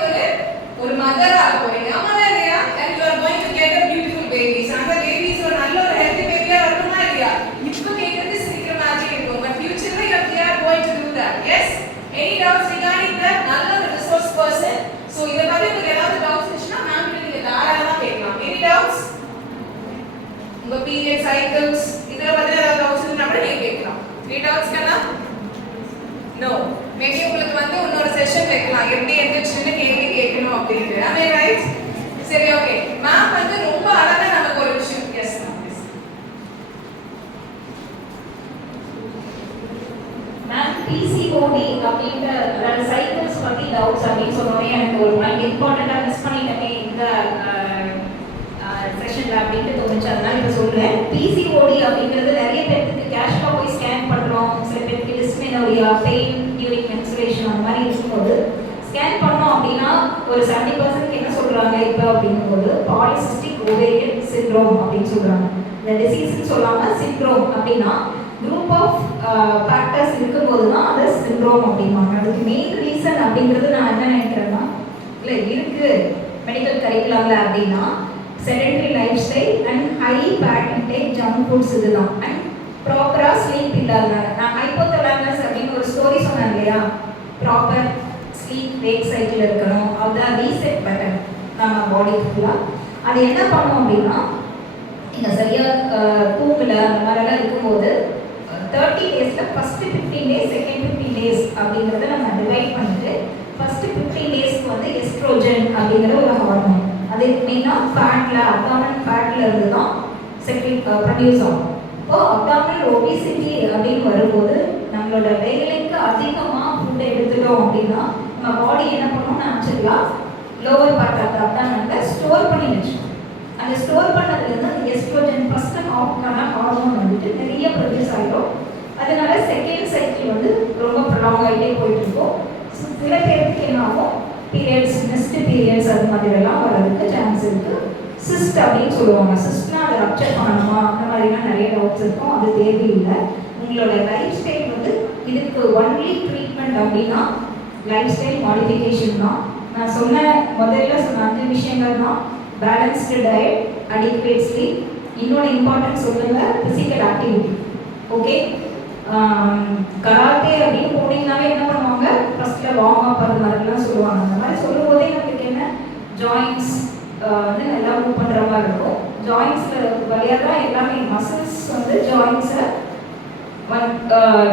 ஒரு மதரா போறீங்க. ஆமாடா இல்லையா? and you are going to get a beautiful babies. அந்த பேபிஸ் ஒரு நல்ல ஒரு ஹெல்தி பேபியா வரணுமா இல்லையா? இப்போ கேட்கறது சீக்கிரம் மேஜிக் இருக்கும். பட் ஃபியூச்சர்ல you are going to do that. Yes? Any doubts regarding that? நல்ல ஒரு resource person. So இத பத்தி உங்களுக்கு ஏதாவது டவுட்ஸ் இருந்துச்சுன்னா மேம் கிட்ட நீங்க தாராளமா கேட்கலாம். Any doubts? உங்க பீரியட் சைக்கிள்ஸ் இதர பத்தி ஏதாவது டவுட்ஸ் இருந்தா கூட நீங்க கேட்கலாம். Any doubts கண்ணா? No. மேபி உங்களுக்கு இன்னொரு செஷன் வைக்கலாம், எப்படி எந்திரிச்சுன்னு கேள்வி கேட்கணும் அப்படின்ட்டு. ஐ மீன் ரைட்? சரி, ஓகே. மேம் ரொம்ப அழகா நமக்கு ஒரு விஷயம். எஸ் மேம், PCOD அப்படின்ற சைக்கிள்ஸ் பற்றி டவுட்ஸ் அப்படின்னு சொன்னோடனே எனக்கு ஒரு மாதிரி இம்பார்ட்டண்ட்டாக மிஸ் பண்ணிட்டேனே இந்த செஷனில் அப்படின்ட்டு தோணுச்சு. அதனால இப்போ சொல்கிறேன். PCOD அப்படிங்கிறது நிறைய பேருக்கு கேஷ்ல போய் ஸ்கேன் பண்ணுறோம். சில பேருக்கு டிஸ்மெனோரியா, பெயின் டியூரிங் மென்சுரேஷன் அந்த மாதிரி இருக்கும்போது ஸ்கேன் பண்ணோம் அப்படின்னா ஒரு 70% என்ன சொல்கிறாங்க இப்போ அப்படிங்கும்போது பாலிசிஸ்டிக் ஓவேரியன் சிண்ட்ரோம் அப்படின்னு சொல்கிறாங்க. இந்த டிசீஸ்ன்னு சொல்லாமல் சிண்ட்ரோம் அப்படின்னா குரூப் ஆஃப் ஃபேக்டர்ஸ் இருக்கும்போது தான் அது சிண்ட்ரோம் அப்படிம்பாங்க. அதுக்கு மெயின் ரீசன் அப்படிங்கிறது நான் என்ன நினைக்கிறேன்னா, இல்லை இருக்குது மெடிக்கல் கரிக்குலமில் அப்படின்னா sedentary lifestyle and high fat intake junk foods இதுதான். அண்ட் ப்ராப்பராக ஸ்லீப் இல்லாதனால நான் ஹைப்போதலாமஸ் அப்படின்னு ஒரு ஸ்டோரி சொன்னேன் இல்லையா? ப்ராப்பர் ஸ்லீப் வேக் சைக்கிள் இருக்கணும். அதுதான் ரீசெட் பட்டன் நம்ம பாடி ஃபுல்லாக. அது என்ன பண்ணோம் அப்படின்னா இந்த சரியாக தூங்கல அந்த மாதிரிலாம் இருக்கும்போது 30 டேஸில் ஃபஸ்ட்டு 15 டேஸ் செகண்ட் 15 டேஸ் அப்படிங்கிறத நம்ம டிவைட் பண்ணிட்டு ஃபஸ்ட்டு 15 டேஸ்க்கு எஸ்ட்ரோஜன் அப்படிங்கிற ஒரு ஹார்மோன், அது மெயினாக ஃபேட்டில் அப்டாமினல் ஃபேட்டில் இருந்து தான் ப்ரொடியூஸ் ஆகும். இப்போ அப்டாமினல் ஒபிசிட்டி அப்படின்னு வரும்போது நம்மளோட வேலைக்கு அதிகமாக ஃபுட்டை எடுத்துட்டோம் அப்படின்னா நம்ம பாடி என்ன பண்ணணும், நேச்சுரலாக லோவர் பார்ட் ஆஃப் அப்டாமினலை ஸ்டோர் பண்ணி வச்சுக்கணும். அந்த ஸ்டோர் பண்ணதுலேருந்து அந்த எஸ்ட்ரோஜன் ஃபஸ்ட்டு ஹார்மோன் நிறைய ப்ரொடியூஸ் ஆகிடும். அதனால செகண்ட் சைக்கிள் ரொம்ப ப்ரொலாங் ஆகிட்டே போயிட்டு இருக்கும். சில பேருக்கு என்ன ஆகும், பீரியட்ஸ் நெக்ஸ்ட் பீரியட்ஸ் அது மாதிரிலாம் வர்றதுக்கு சான்ஸ் இருக்குது. சிஸ்ட் அப்படின்னு சொல்லுவாங்க. சிஸ்ட்னா அதை ரப்சர் பண்ணணுமா அந்த மாதிரிலாம் நிறைய டவுட்ஸ் இருக்கும். அது தேவையில்லை. உங்களோட லைஃப் ஸ்டைல் இதுக்கு ஒன்லி ட்ரீட்மெண்ட் அப்படின்னா லைஃப் ஸ்டைல் மாடிஃபிகேஷன் தான். நான் முதல்ல சொன்ன 5 விஷயங்கள் தான். பேலன்ஸ்டு டயட், அடிக்வேட் ஸ்லீப், இன்னொன்று இம்பார்ட்டன்ட் சொல்லுங்கள் ஃபிசிக்கல் ஆக்டிவிட்டி. ஓகே. கராத்தே அப்படின்னு போனீங்கன்னாவே என்ன பண்ணுவாங்க, ஃபர்ஸ்ட்ல வார்ம் அப் அது மாதிரிலாம் சொல்லுவாங்க. அந்த மாதிரி சொல்லும்போதே நம்மளுக்கு என்ன ஜாயின்ஸ் வந்து நல்லா மூவ் பண்ணுற மாதிரி இருக்கும். ஜாயின்ஸில் வழியாக தான் எல்லாமே மசில்ஸ் வந்து ஜாயின்ஸை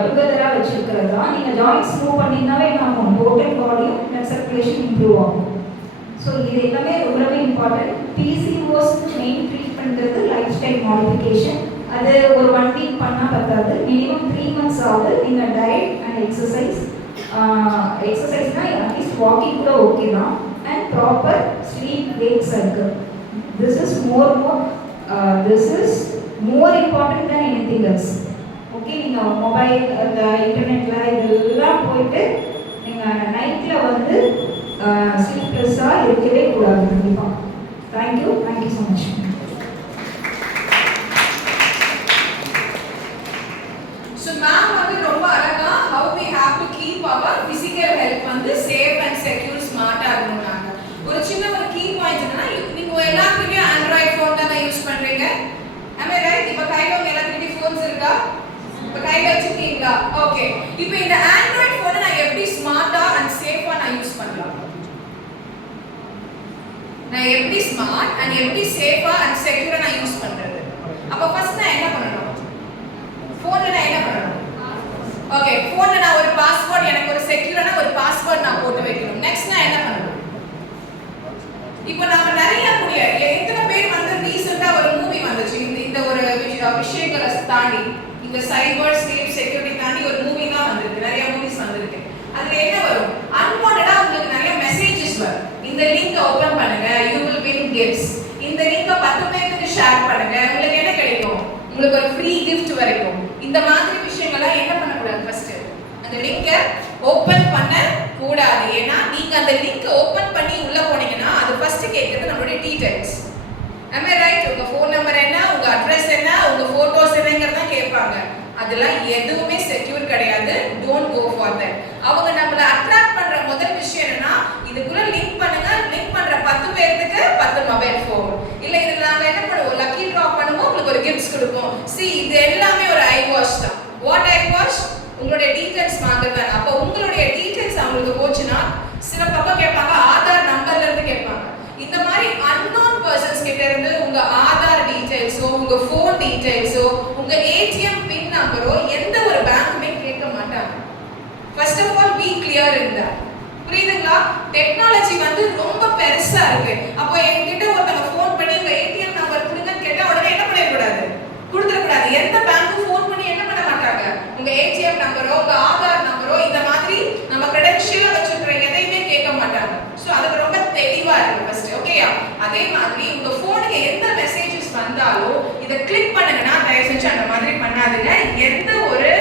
டுகெதராக வச்சுருக்கிறது தான். நீங்கள் ஜாயின்ஸ் மூவ் பண்ணிங்கனாவே என்ன ஆகும், டோட்டல் பாடியும் பிளட் சர்க்குலேஷன் இம்ப்ரூவ் ஆகும். ஸோ இது எல்லாமே ரொம்பவே இம்பார்ட்டன்ட். பிசிஓஸ் மெயின் ட்ரீட்மெண்ட்ங்கிறது லைஃப் ஸ்டைல் மாடிஃபிகேஷன். அது ஒரு 1 வீக் பண்ணால் பத்தாது, மினிமம் 3 months ஆகுது. நீங்கள் டயட் அண்ட் எக்ஸசைஸ்னால் அட்லீஸ்ட் வாக்கிங் கூட ஓகே தான். And proper sleep wake cycle. This is more important than anything else. Okay, நீங்கள் மொபைல் அந்த இன்டர்நெட்டில் இதெல்லாம் போயிட்டு நீங்கள் நைட்டில் வந்து ஸ்லீப்லெஸ்ஸாக இருக்கவே கூடாது கண்டிப்பாக. Thank you so much. So ma'am வந்து ரொம்ப அழகா how we have to keep our physical health வந்து safe and secure ஸ்மார்ட்டா இருக்கணும்னாங்க. ஒரு சின்ன ஒரு கீ பாயிண்ட் என்னன்னா, நீங்க எல்லாத்துலயும் ஆண்ட்ராய்ட் ஃபோன் தான் யூஸ் பண்றீங்க. am I right? இப்ப கையில உங்க எல்லாத்துலயும் ஃபோன்ஸ் இருக்கா? இப்ப கையில வச்சிருக்கீங்களா? ஓகே. இப்போ இந்த ஆண்ட்ராய்ட் ஃபோனை நான் எப்படி ஸ்மார்ட்டா அண்ட் சேஃபா நான் யூஸ் பண்ணலாம்? நான் எப்படி ஸ்மார்ட் அண்ட் எப்படி சேஃபா அண்ட் செக்யூரா நான் யூஸ் பண்றது? அப்ப ஃபர்ஸ்ட் நான் என்ன பண்ணணும்? போன்ல நான் என்ன பண்ணணும்? ஓகே, போன்ல நான் ஒரு பாஸ்வேர்ட், எனக்கு ஒரு செக்யூரான ஒரு பாஸ்வேர்ட் நான் போட்டு வைக்கணும். நெக்ஸ்ட் நான் என்ன பண்ணணும்? இப்போ நாம நிறைய கூடிய எத்தனை பேர் வந்து ரீசெண்டா ஒரு மூவி வந்துச்சு இந்த ஒரு விஷயங்களை தாண்டி, இந்த சைபர் சேஃப் செக்யூரிட்டி தாண்டி ஒரு மூவி தான் வந்திருக்கு, நிறைய மூவிஸ் வந்திருக்கு. அதுல என்ன வரும், அன்வான்டடா உங்களுக்கு நிறைய மெசேजेस வரும். இந்த லிங்க் ஓபன் பண்ணுங்க, you will win gifts. இந்த லிங்கை 10 பேருக்கு ஷேர் பண்ணுங்க, உங்களுக்கு என்ன கிடைக்கும், உங்களுக்கு ஒரு ஃப்ரீ கிஃப்ட் வரைக்கும். இந்த மாதிரி விஷயங்களை என்ன பண்ண கூடாது, ஃபர்ஸ்ட் அந்த லிங்கை ஓபன் பண்ண கூடாது. ஏன்னா நீங்க அந்த லிங்கை ஓபன் பண்ணி உள்ள போனீங்கன்னா அது ஃபர்ஸ்ட் கேக்குறது நம்மளுடைய டீடைல்ஸ். am I right? உங்க ஃபோன் நம்பர் என்ன, உங்க அட்ரஸ் என்ன, உங்க போட்டோஸ் என்னங்கறத கேட்பாங்க. அதெல்லாம் எதுவுமே செக்யூர் கிடையாது. Don't go for that. அவங்க நம்மள அட்ராக்ட் பண்ற முதல் விஷயம் என்னன்னா, இதுக்குள்ள லிங்க் பண்ணுங்க, லிங்க் பண்ற 10 பேருக்கு 10 மொபைல் ஃபோன், இல்ல இதுல நாங்க என்ன பண்ணுவோம், லக்கி டிரா பண்ணுவோம், உங்களுக்கு ஒரு கிஃப்ட்ஸ் கொடுப்போம். see இது எல்லாமே ஒரு ஐ வாஷ் தான். What I wash? உங்களுடைய டீடைல்ஸ் வாங்குறது. அப்ப உங்களுடைய டீடைல்ஸ் அவங்களுக்கு போச்சுன்னா சில பக்கம் கேட்பாங்க, ஆதார் நம்பர்ல இருந்து கேட்பாங்க. இந்த மாதிரி unknown persons கிட்ட இருந்து உங்க ஆதார் டீடைல்ஸோ, உங்க ஃபோன் டீடைல்ஸோ, உங்க ATM பின் நம்பரோ எந்த ஒரு பேங்க்குமே கேட்க மாட்டாங்க. First of all be clear in that. புரியுதுங்களா? டெக்னாலஜி வந்து ரொம்ப பெருசா இருக்கு. அப்போ என்கிட்ட ஒருத்தங்க ஃபோன் பண்ணி உங்க ATM நம்பர் கொடுங்கன்னு கேட்டா உடனே என்ன பண்ணிடக்கூடாது, கொடுத்துடக்கூடாது. எந்த பேங்க்கும் ஃபோன் பண்ணி என்ன பண்ண மாட்டாங்க, உங்க ATM நம்பரோ உங்க ஆதார் நம்பரோ இந்த மாதிரி நம்ம கிரெடென்ஷியலா வச்சிருக்கிற எதையுமே கேட்க மாட்டாங்க. ஸோ அதுக்கு ரொம்ப தெளிவா இருக்கு ஃபர்ஸ்ட். ஓகேயா? அதே மாதிரி உங்க ஃபோனுக்கு எந்த மெசேஜஸ் வந்தாலும் இதை கிளிக் பண்ணுங்கன்னா தயவு செஞ்சு அந்த மாதிரி பண்ணாதீங்க. எந்த ஒரு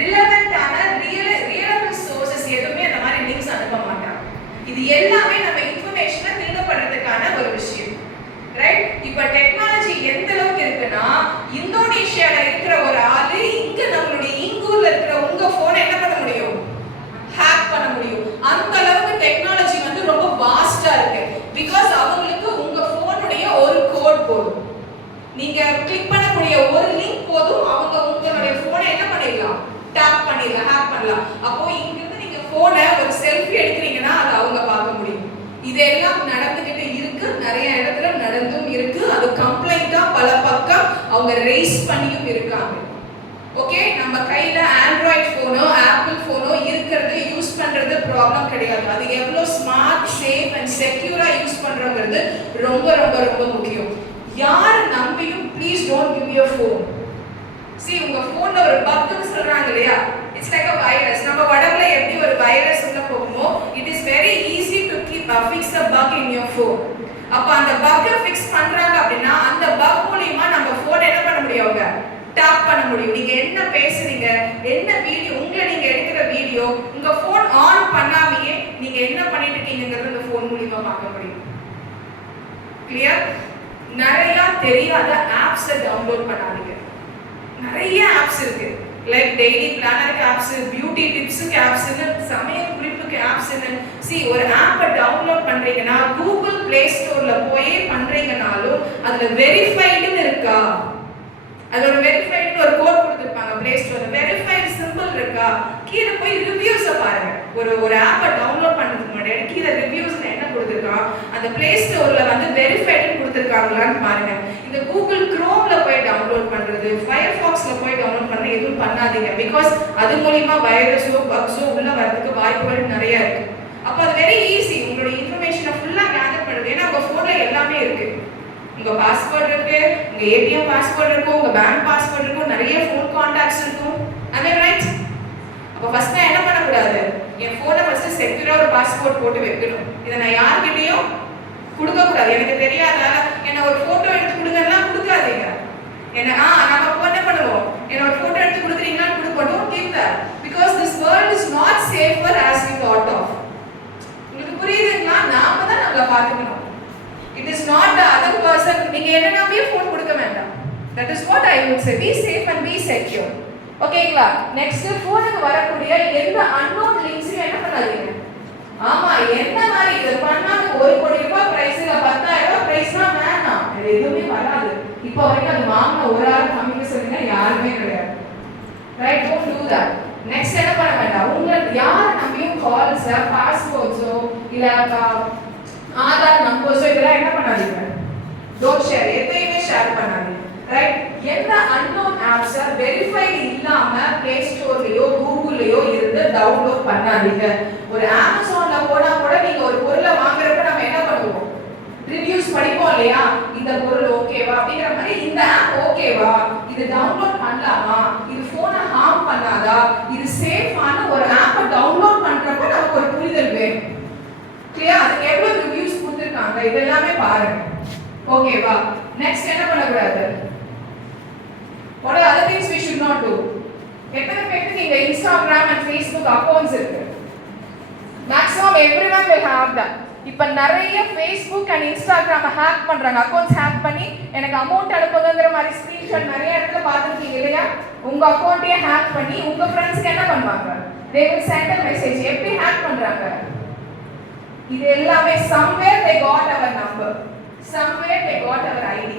ரிலவென்ட்டான ரியலபிள் சோர்சஸ் எதுவுமே அந்த மாதிரி லிங்க்ஸ் அனுப்ப மாட்டாங்க. இது எல்லாமே நம்ம இன்ஃபர்மேஷனை திருடப்படுறதுக்கான ஒரு விஷயம். ரைட்? இப்போ டெக்னாலஜி எந்த அளவுக்கு இருக்குன்னா, இந்தோனேஷியால இருக்கிற ஒரு ஆளு இங்க நம்மளுடைய இங்கூர்ல இருக்கிற உங்க போனை என்ன பண்ண முடியும், ஹேக் பண்ண முடியும். அந்த அளவுக்கு டெக்னாலஜி வந்து ரொம்ப வாஸ்டா இருக்கு. பிகாஸ் அவங்களுக்கு உங்க போனுடைய ஒரு கோட் போதும், நீங்க கிளிக் பண்ணக்கூடிய ஒரு லிங்க் போதும், அவங்க உங்களுடைய போனை என்ன பண்ணிடலாம், டேப் பண்ணிடலாம், ஹேக் பண்ணலாம். அப்போ இங்க இருந்து நீங்க போனை ஒரு செல்ஃபி எடுக்கிறீங்கன்னா அதை அவங்க பார்க்க முடியும். இதெல்லாம் நடந்துகிட்டு இருக்கு, நிறைய இடத்துல நடந்தும் இருக்கு. அது கம்ப்ளைண்டா பல பக்கம் அவங்க ரேஸ் பண்ணியும் இருக்காங்க. ஓகே, நம்ம கையில ஆண்ட்ராய்ட் போனோ ஆப்பிள் போனோ இருக்கிறது யூஸ் பண்றது ப்ராப்ளம் கிடையாது. அது எவ்வளவு ஸ்மார்ட், சேஃப் அண்ட் செக்யூரா யூஸ் பண்றோங்கிறது ரொம்ப ரொம்ப ரொம்ப முக்கியம். யார் நம்பியும் please don't give your phone. see உங்க போன்ல ஒரு பக்னு சொல்றாங்க இல்லையா, இட்ஸ் லைக் a virus. நம்ம உடம்புல எப்படி ஒரு வைரஸ் உள்ள போகுமோ, it is very easy to keep fix a bug in your phone. அப்ப அந்த பக்கை ஃபிக்ஸ் பண்றாங்க அப்படின்னா அந்த பக் மூலமா நம்ம போன் என்ன பண்ண முடியும், அவங்க டாப் பண்ண முடியும். நீங்க என்ன பேசுறீங்க, என்ன வீடியோ, உங்களை நீங்க எடுக்கிற வீடியோ உங்க போன் ஆன் பண்ணாமையே நீங்க என்ன பண்ணிட்டு இருக்கீங்கங்கறத அந்த போன் மூலமா பார்க்க முடியும். கிளியர்? நிறைய தெரியாத ஆப்ஸ் டவுன்லோட் பண்ணாதீங்க. நிறைய ஆப்ஸ் இருக்கு, லைக் டெய்லி பிளானருக்கு ஆப்ஸ், பியூட்டி டிப்ஸுக்கு ஆப்ஸ், சமையல் குறிப்புக்கு ஆப்ஸ். see ஒரு ஆப்பை டவுன்லோட் பண்றீங்கன்னா கூகுள் பிளே ஸ்டோர்ல போய் பண்றீங்கனாலும் அதுல வெரிஃபைடுன்னு இருக்கா, அது ஒரு வெரிஃபைடுன்னு ஒரு கோட் கொடுத்திருப்பாங்க பிளே ஸ்டோர்ல. வெரிஃபைடு கீழே போய் ரிவ்யூஸை பாருங்க. ஒரு ஆப்பை டவுன்லோட் பண்ணுறதுக்கு முன்னாடி கீழே ரிவ்யூஸில் என்ன கொடுத்துருக்கான், அந்த பிளே ஸ்டோரில் வந்து வெரிஃபைடுன்னு கொடுத்துருக்காங்களான்னு பாருங்க. இந்த கூகுள் குரோமில் போய் டவுன்லோட் பண்ணுறது, ஃபயர்ஃபாக்ஸில் போய் டவுன்லோட் பண்ணுறது எதுவும் பண்ணாதீங்க. பிகாஸ் அது மூலிமா வைரஸோ பக்ஸோ உள்ள வரதுக்கு வாய்ப்புகள் நிறைய இருக்கு. அப்போ அது வெரி ஈஸி உங்களோட இன்ஃபர்மேஷனை ஃபுல்லாக கேதர் பண்ணுறது. ஏன்னா உங்கள் ஃபோனில் எல்லாமே இருக்கு. உங்க பாஸ்வேர்ட் இருக்கு, உங்க ஏடிஎம் பாஸ்வேர்ட் இருக்கும், உங்க பேங்க் பாஸ்வேர்ட் இருக்கும், நிறைய ஃபோன் கான்டாக்ட்ஸ் இருக்கும். am I right? அப்ப ஃபர்ஸ்ட் நான் என்ன பண்ண கூடாது, என் போனை ஃபர்ஸ்ட் செக்யூரா ஒரு பாஸ்வேர்ட் போட்டு வைக்கணும். இதை நான் யார்கிட்டயும் கொடுக்க கூடாது. எனக்கு தெரியாத என்ன ஒரு போட்டோ எடுத்து கொடுங்கன்னா கொடுக்காதீங்க. என்ன நம்ம அப்போ என்ன பண்ணுவோம், என்ன ஒரு போட்டோ எடுத்து கொடுக்குறீங்களான்னு கொடுப்போம். don't give that because this world is not safer as we thought of. உங்களுக்கு புரியுதுங்களா? நாம தான் நம்மள பாத்துக்கணும். It is not the other person. நீங்க என்னன்னாமே ஃபோன் கொடுக்க வேண்டாம். That is what I would say. Be safe and be secure. ஓகேங்களா? நெக்ஸ்ட் ஃபோனுக்கு வரக்கூடிய எந்த unknown லிங்க்ஸையும் என்ன பண்ணாதீங்க. ஆமா, என்ன மாதிரி இது பண்ணா 1 கோடி ரூபாய் பிரைஸ் இல்ல 10,000 ரூபாய் பிரைஸ்னா வேணாம். அது எதுவுமே வராது. இப்போ வரைக்கும் அது வாங்கின ஒரு ஆள் கம்மிங்க சொல்லுங்க யாருமே கிடையாது. Right? Don't to that. Next என்ன பண்ண வேண்டாம், உங்களுக்கு யார் நம்பியும் கால்ஸ் பாஸ்வேர்ட்ஸோ இல்ல ஆதார் நம்பர்ஸோ இதெல்லாம் என்ன பண்ணாதீங்க. Don't share. எதையுமே ஷேர் பண்ணாதீங்க. ரைட்? எந்த அன்னோன் ஆப்ஸை வெரிஃபைடு இல்லாம பிளே ஸ்டோர்லயோ கூகுள்லயோ இருந்து டவுன்லோட் பண்ணாதீங்க. ஒரு அமேசான்ல போனா கூட நீங்க ஒரு பொருளை வாங்குறப்ப நம்ம என்ன பண்ணுவோம், ரிவ்யூஸ் படிப்போம் இல்லையா? இந்த பொருள் ஓகேவா அப்படிங்கிற மாதிரி, இந்த ஆப் ஓகேவா, இது டவுன்லோட் பண்ணலாமா, இது போனை ஹார்ம் பண்ணாதா, இது சேஃபான ஒரு ஆப்பை டவுன்லோட் பண்றப்ப நமக்கு ஒரு புரிதல் வேணும். கிளியர்? அதுக்கு எவ்வளவு ரிவ்யூஸ் கொடுத்துருக்காங்க இதெல்லாமே பாருங்க. ஓகேவா? நெக்ஸ்ட் என்ன பண்ணக்கூடாது, what are other things we should not do? எத்தனை பேருக்கு நீங்க இன்ஸ்டாகிராம் and Facebook accounts இருக்கு? maximum everyone will have that. இப்ப நிறைய Facebook and Instagram ஹேக் பண்றாங்க. அக்கவுண்ட்ஸ் ஹேக் பண்ணி எனக்கு அமௌண்ட் அனுப்புங்கங்கற மாதிரி ஸ்கிரீன்ஷாட் நிறைய இடத்துல பார்த்திருக்கீங்க இல்லையா? உங்க அக்கவுண்ட்டையே ஹேக் பண்ணி உங்க ஃப்ரெண்ட்ஸ்க்கு என்ன பண்ணுவாங்க, they will send a message. எப்படி ஹேக் பண்றாங்க? இது எல்லாமே somewhere they got our number, somewhere they got our ID.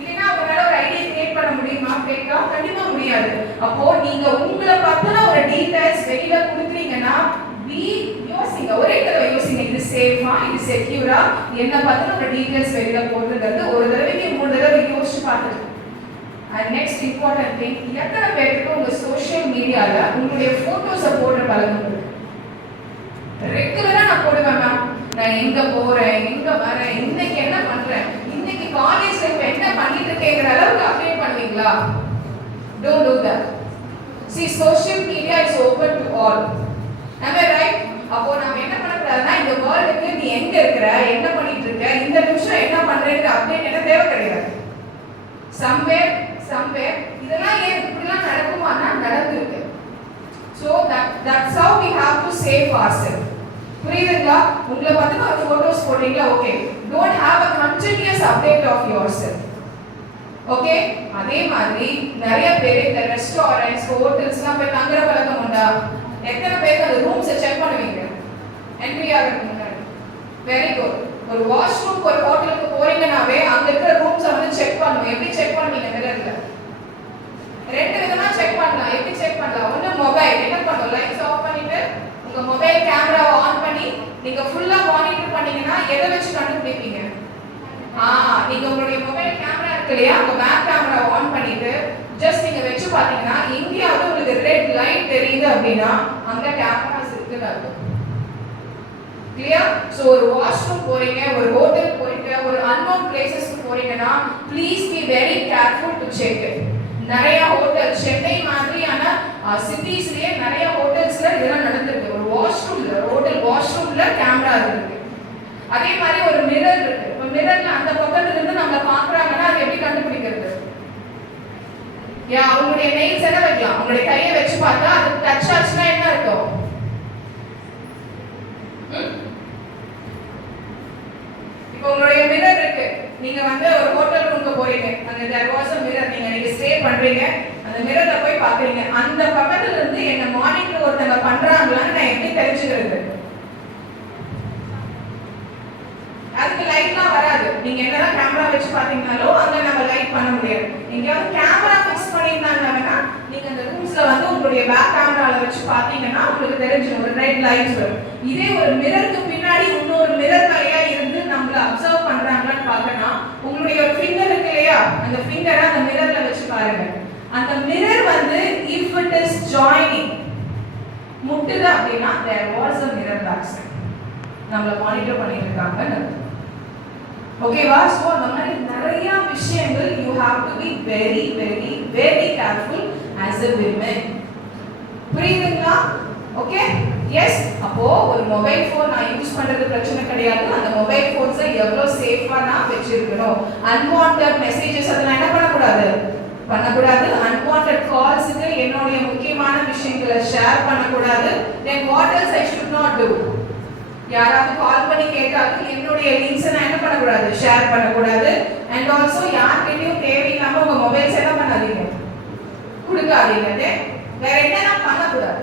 இல்லனா உங்களால ஒரு ஐடி கிரியேட் பண்ண முடியுமா? ஃபேக்கா? கண்டிப்பா முடியாது. அப்போ நீங்க உங்களை பத்தின ஒரு டீடைல்ஸ் வெளியில கொடுக்குறீங்கன்னா யோசிங்க, ஒரே தடவை யோசிங்க, இது சேஃபா, இது செக்யூரா, என்ன பத்தின ஒரு டீடைல்ஸ் வெளியில போடுறது ஒரு தடவைக்கு 3 தடவை யோசிச்சு பார்த்துட்டு. அண்ட் நெக்ஸ்ட் இம்பார்ட்டன்ட் திங், எத்தனை பேருக்கு உங்க சோஷியல் மீடியால உங்களுடைய போட்டோஸை போடுற பழக்கம் இருக்கு? ரெகுலரா நான் போடுவேன் மேம், நான் எங்க போறேன், எங்க வரேன், இன்னைக்கு என்ன பண்றேன், இன்னைக்கு காலேஜ்ல இப்ப என்ன பண்ணிட்டு இருக்கேங்கிற அளவுக்கு அப்டேட் பண்ணுவீங்களா? Don't do that. See, social media is open to all. Am I right? அப்போ நாம என்ன பண்ணக்கூடாதுன்னா, இந்த வேர்ல்டுக்கு நீ எங்க இருக்கிற, என்ன பண்ணிட்டு இருக்க, இந்த நிமிஷம் என்ன பண்றேங்கிற அப்டேட் என்ன தேவை கிடையாது. somewhere இதெல்லாம் ஏன் இப்படிலாம் நடக்குமானா நடந்துருக்கு. So that's how we have to save ourselves. புரியுதுங்களா? உங்களை பத்தின ஒரு போட்டோஸ் போடுறீங்களா? Okay, don't have a continuous update of yourself. Okay? அதே மாதிரி நிறைய பேர் இந்த ரெஸ்டாரண்ட்ஸ் ஹோட்டல்ஸ்லாம் போய் தங்குற பழக்கம் உண்டா? எத்தனை பேருக்கு அந்த ரூம்ஸை செக் பண்ணுவீங்க என்ட்ரி ஆகிறதுக்கு முன்னாடி? Very good. ஒரு வாஷ்ரூம் ஒரு ஹோட்டலுக்கு போறீங்கன்னாவே அங்க இருக்கிற ரூம்ஸை வந்து செக் பண்ணுவோம். எப்படி செக் பண்ணுவீங்க? மிரர்ல 2 விதமா செக் பண்ணலாம். எப்படி செக் பண்ணலாம்? ஒண்ணு மொபைல் என்ன பண்ணும், லைட்ஸ் ஆஃப் பண்ணிட்டு உங்க மொபைல் கேமராவை ஆன் பண்ணி நீங்க ஃபுல்லா மானிட்டர் பண்ணீங்கன்னா எதை வச்சு கண்டுபிடிப்பீங்க? நீங்க உங்களுடைய மொபைல் கேமரா இருக்கு இல்லையா, உங்க பேக் கேமராவை ஆன் பண்ணிட்டு ஜஸ்ட் நீங்க வச்சு பாத்தீங்கன்னா இந்தியாவுல உங்களுக்கு ரெட் லைட் தெரியுது அப்படின்னா அங்க கேமராஸ் இருக்குன்னு அர்த்தம். கிளியர்? சோ ஒரு வாஷ்ரூம் போறீங்க, ஒரு ஹோட்டல் போறீங்க, ஒரு unknown பிளேसेसக்கு போறீங்கன்னா please B very careful to check it. நிறைய ஹோட்டல் சென்னை மாதிரியான சிட்டிஸ்லயே நிறைய ஹோட்டல்ஸ்ல இதெல்லாம் நடந்திருக்கு. ஒரு வாஷ்ரூம்ல, ஹோட்டல் வாஷ்ரூம்ல கேமரா இருக்கு. அதே மாதிரி ஒரு மிரர் இருக்கு. இப்போ மிரர்ல அந்த பக்கத்துல இருந்து நம்மள பாக்குறாங்கன்னா அது எப்படி கண்டுபிடிக்கிறது? உங்களுடைய நெயில்ஸ் என்ன வைக்கலாம், உங்களுடைய கையை வச்சு பார்த்தா அது டச் ஆச்சுன்னா என்ன இருக்கும்? இப்போ உங்களுடைய மிரர் இருக்கு, நீங்க வந்து ஒரு ஹோட்டல் ரூம்க்கு போறீங்க, அங்க there was a mirror, நீங்க ஸ்டே பண்றீங்க, அந்த மிரர்ல போய் பாக்குறீங்க, அந்த பக்கத்துல இருந்து என்ன மானிட்டர் ஒருத்தங்க பண்றாங்களான்னு நான் எப்படி தெரிஞ்சுக்கிறது? அதுக்கு லைட்லாம் வராது. நீங்க என்னதான் கேமரா வச்சு பாத்தீங்கனாலும் அங்க நம்ம லைட் பண்ண முடியாது. எங்கயாவது கேமரா ஃபிக்ஸ் பண்ணிருந்தாங்கன்னா நீங்க அந்த ரூம்ஸ்ல வந்து உங்களுடைய பேக் கேமரால வச்சு பாத்தீங்கன்னா உங்களுக்கு தெரிஞ்சிடும் ஒரு ரெட் லைட்ஸ் வரும். இதே ஒரு மிரருக்கு பின்னாடி இன்னொரு மிரர் வழியா இருந்து நம்மள அப்சர்வ் பண்றாங்களான்னு பார்க்கணும். உங்களுடைய ஒரு ஃபிங்கர் இருக்கு இல்லையா, அந்த ஃபிங்கரை அந்த மிரர்ல வச்சு பாருங்க. அந்த மிரர் வந்து if it is joining முட்டுது அப்படின்னா there was a mirror backside. நம்மள மானிட்டர் பண்ணிட்டு இருக்காங்க. ஓகேவா? சோ அந்த மாதிரி நிறைய விஷயங்கள் you have to be very very very careful as a women. புரியுதுங்களா? ஓகே? எஸ். அப்போ ஒரு மொபைல் ஃபோன் நான் யூஸ் பண்றது பிரச்சனை கிடையாது. அந்த மொபைல் ஃபோன்ஸை எவ்வளவு சேஃபா நான் வச்சிருக்கணும். அன்வான்டட் மெசேजेस அத நான் என்ன பண்ணக்கூடாது? அன்வான்டட் கால்ஸ்க்கு என்னோட முக்கியமான விஷயங்களை ஷேர் பண்ணக்கூடாது. then what else I should not do? யாராவது கால் பண்ணி கேட்டாலும் என்னுடைய லிங்க்ஸ் நான் என்ன பண்ணக்கூடாது? ஷேர் பண்ணக்கூடாது. and also யார்கிட்டயும் தேவையில்லாம உங்க மொபைல்ஸ் என்ன பண்ணாதீங்க, கொடுக்காதீங்க. வேற என்ன பண்ணக்கூடாது?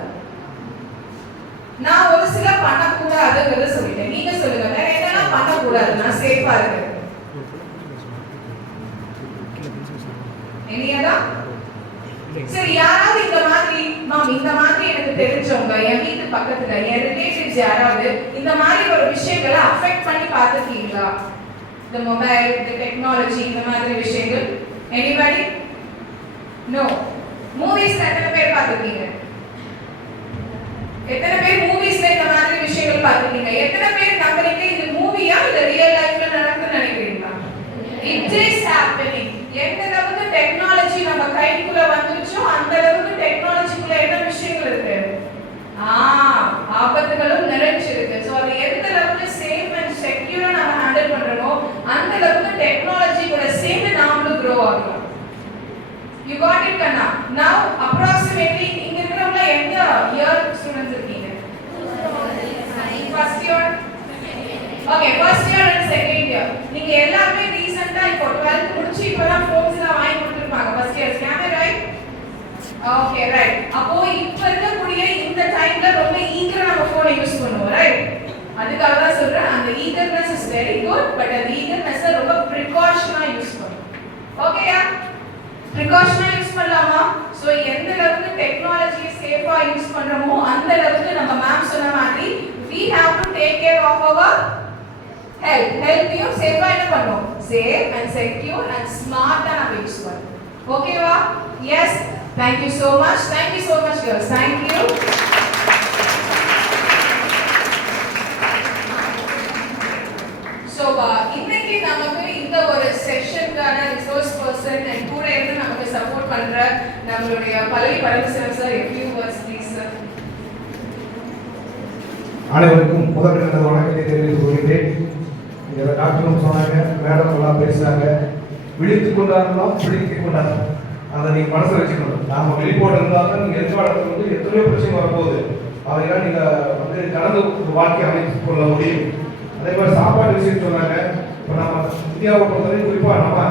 நான் ஒரு சில பண்ணக்கூடாதுங்கிறத சொல்லிட்டேன். நீங்க சொல்லுங்க, வேற என்னெல்லாம் பண்ணக்கூடாது நான் சேஃபா இருக்கேன்? இல்லையா? சரி, யாராவது இந்த மாதிரி இந்த மாதிரி எனக்கு தெரிஞ்சவங்க என் வீட்டு பக்கத்துல என் ரிலேட்டிவ்ஸ் யாராவது இந்த மாதிரி ஒரு விஷயங்களை அஃபெக்ட் பண்ணி பார்த்துருக்கீங்களா? இந்த மொபைல், இந்த டெக்னாலஜி, இந்த மாதிரி விஷயங்கள் எனிபடி? நோ. மூவிஸ்ல எத்தனை பேர் பார்த்துருக்கீங்க? எத்தனை பேர் மூவிஸ்ல இந்த மாதிரி விஷயங்கள் பார்த்துருக்கீங்க? எத்தனை பேர் நம்புறீங்க இது மூவியா இல்ல ரியல் லைஃப்ல நடக்குதுன்னு நினைக்கிறீங்களா? It is happening. எந்த அளவுக்கு டெக்னாலஜி நம்ம கைக்குள்ள வந்துருச்சோ அந்த அளவுக்கு டெக்னாலஜிக்குள்ள என்ன விஷயங்கள் இருக்கு? ஆபத்துகளும் நிறைஞ்சிருக்கு. சோ அது எந்த அளவுக்கு சேஃப் அண்ட் செக்யூரா நம்ம ஹேண்டில் பண்றோமோ அந்த அளவுக்கு டெக்னாலஜி கூட சேர்ந்து நாமளும் grow ஆகலாம். You got it Kanna? Now approximately இங்க இருக்கிறவங்க எந்த இயர் ஸ்டூடண்ட்ஸ் இருக்கீங்க? First year. Okay, first year and second year. நீங்க எல்லாரும் ரீசன்ட்டா இப்போ 12th முடிச்சு இப்பதான் phones எல்லாம் வாங்கி கொடுத்திருப்பாங்க first year. Am I right? Okay, right. அப்போ இப்ப இருக்கக்கூடிய இந்த டைம்ல ரொம்ப ஈகரா நம்ம போனை யூஸ் பண்ணுவோம், right? அதுக்காக தான் சொல்றேன், அந்த eagerness is very good, but அந்த eagerness ரொம்ப precaution-ஆ யூஸ் பண்ணணும். ஓகேயா? precaution-ஆ யூஸ் பண்ணலாமா? சோ எந்த அளவுக்கு டெக்னாலஜி சேஃபா யூஸ் பண்றோமோ அந்த அளவுக்கு நம்ம மேம் சொன்ன மாதிரி we have to take care of our health சேஃபா என்ன பண்ணுவோம்? safe and secure and smart ஆ நம்ம யூஸ் பண்ணுவோம். ஓகேவா? yes. Thank you so much girls. Thank you. So இன்னைக்கு நமக்கு இந்த ஒரு செஷனுக்கான ரிசோர்ஸ் பர்சன் and கூட இருந்து நமக்கு சப்போர்ட் பண்ற நம்மளுடைய Pallavi Paramasivam sir, a few words please sir. அனைவருக்கும் முதற்கண் வணக்கத்தை தெரிவித்துக் கொள்கிறேன். இதில் டாக்டரும் சொன்னாங்க, மேடம் எல்லாம் பேசுகிறாங்க, விழித்துக் கொண்டாடலாம் பிடித்துக் கொண்டாடலாம். அதை நீங்கள் மனசில் வச்சுக்கணும். நாம் வெளிப்போட்டு இருந்தாலும் நீங்கள் எதிர்காலத்தில் வந்து எத்தனையோ பிரச்சனை வரப்போகுது, அதையெல்லாம் நீங்கள் வந்து கடந்து வாழ்க்கை அமைத்து கொள்ள முடியும். அதே மாதிரி சாப்பாடு விஷயம் சொன்னாங்க. இப்போ நம்ம இந்தியாவை பொறுத்தவரைக்கும் குறிப்பாக நம்ம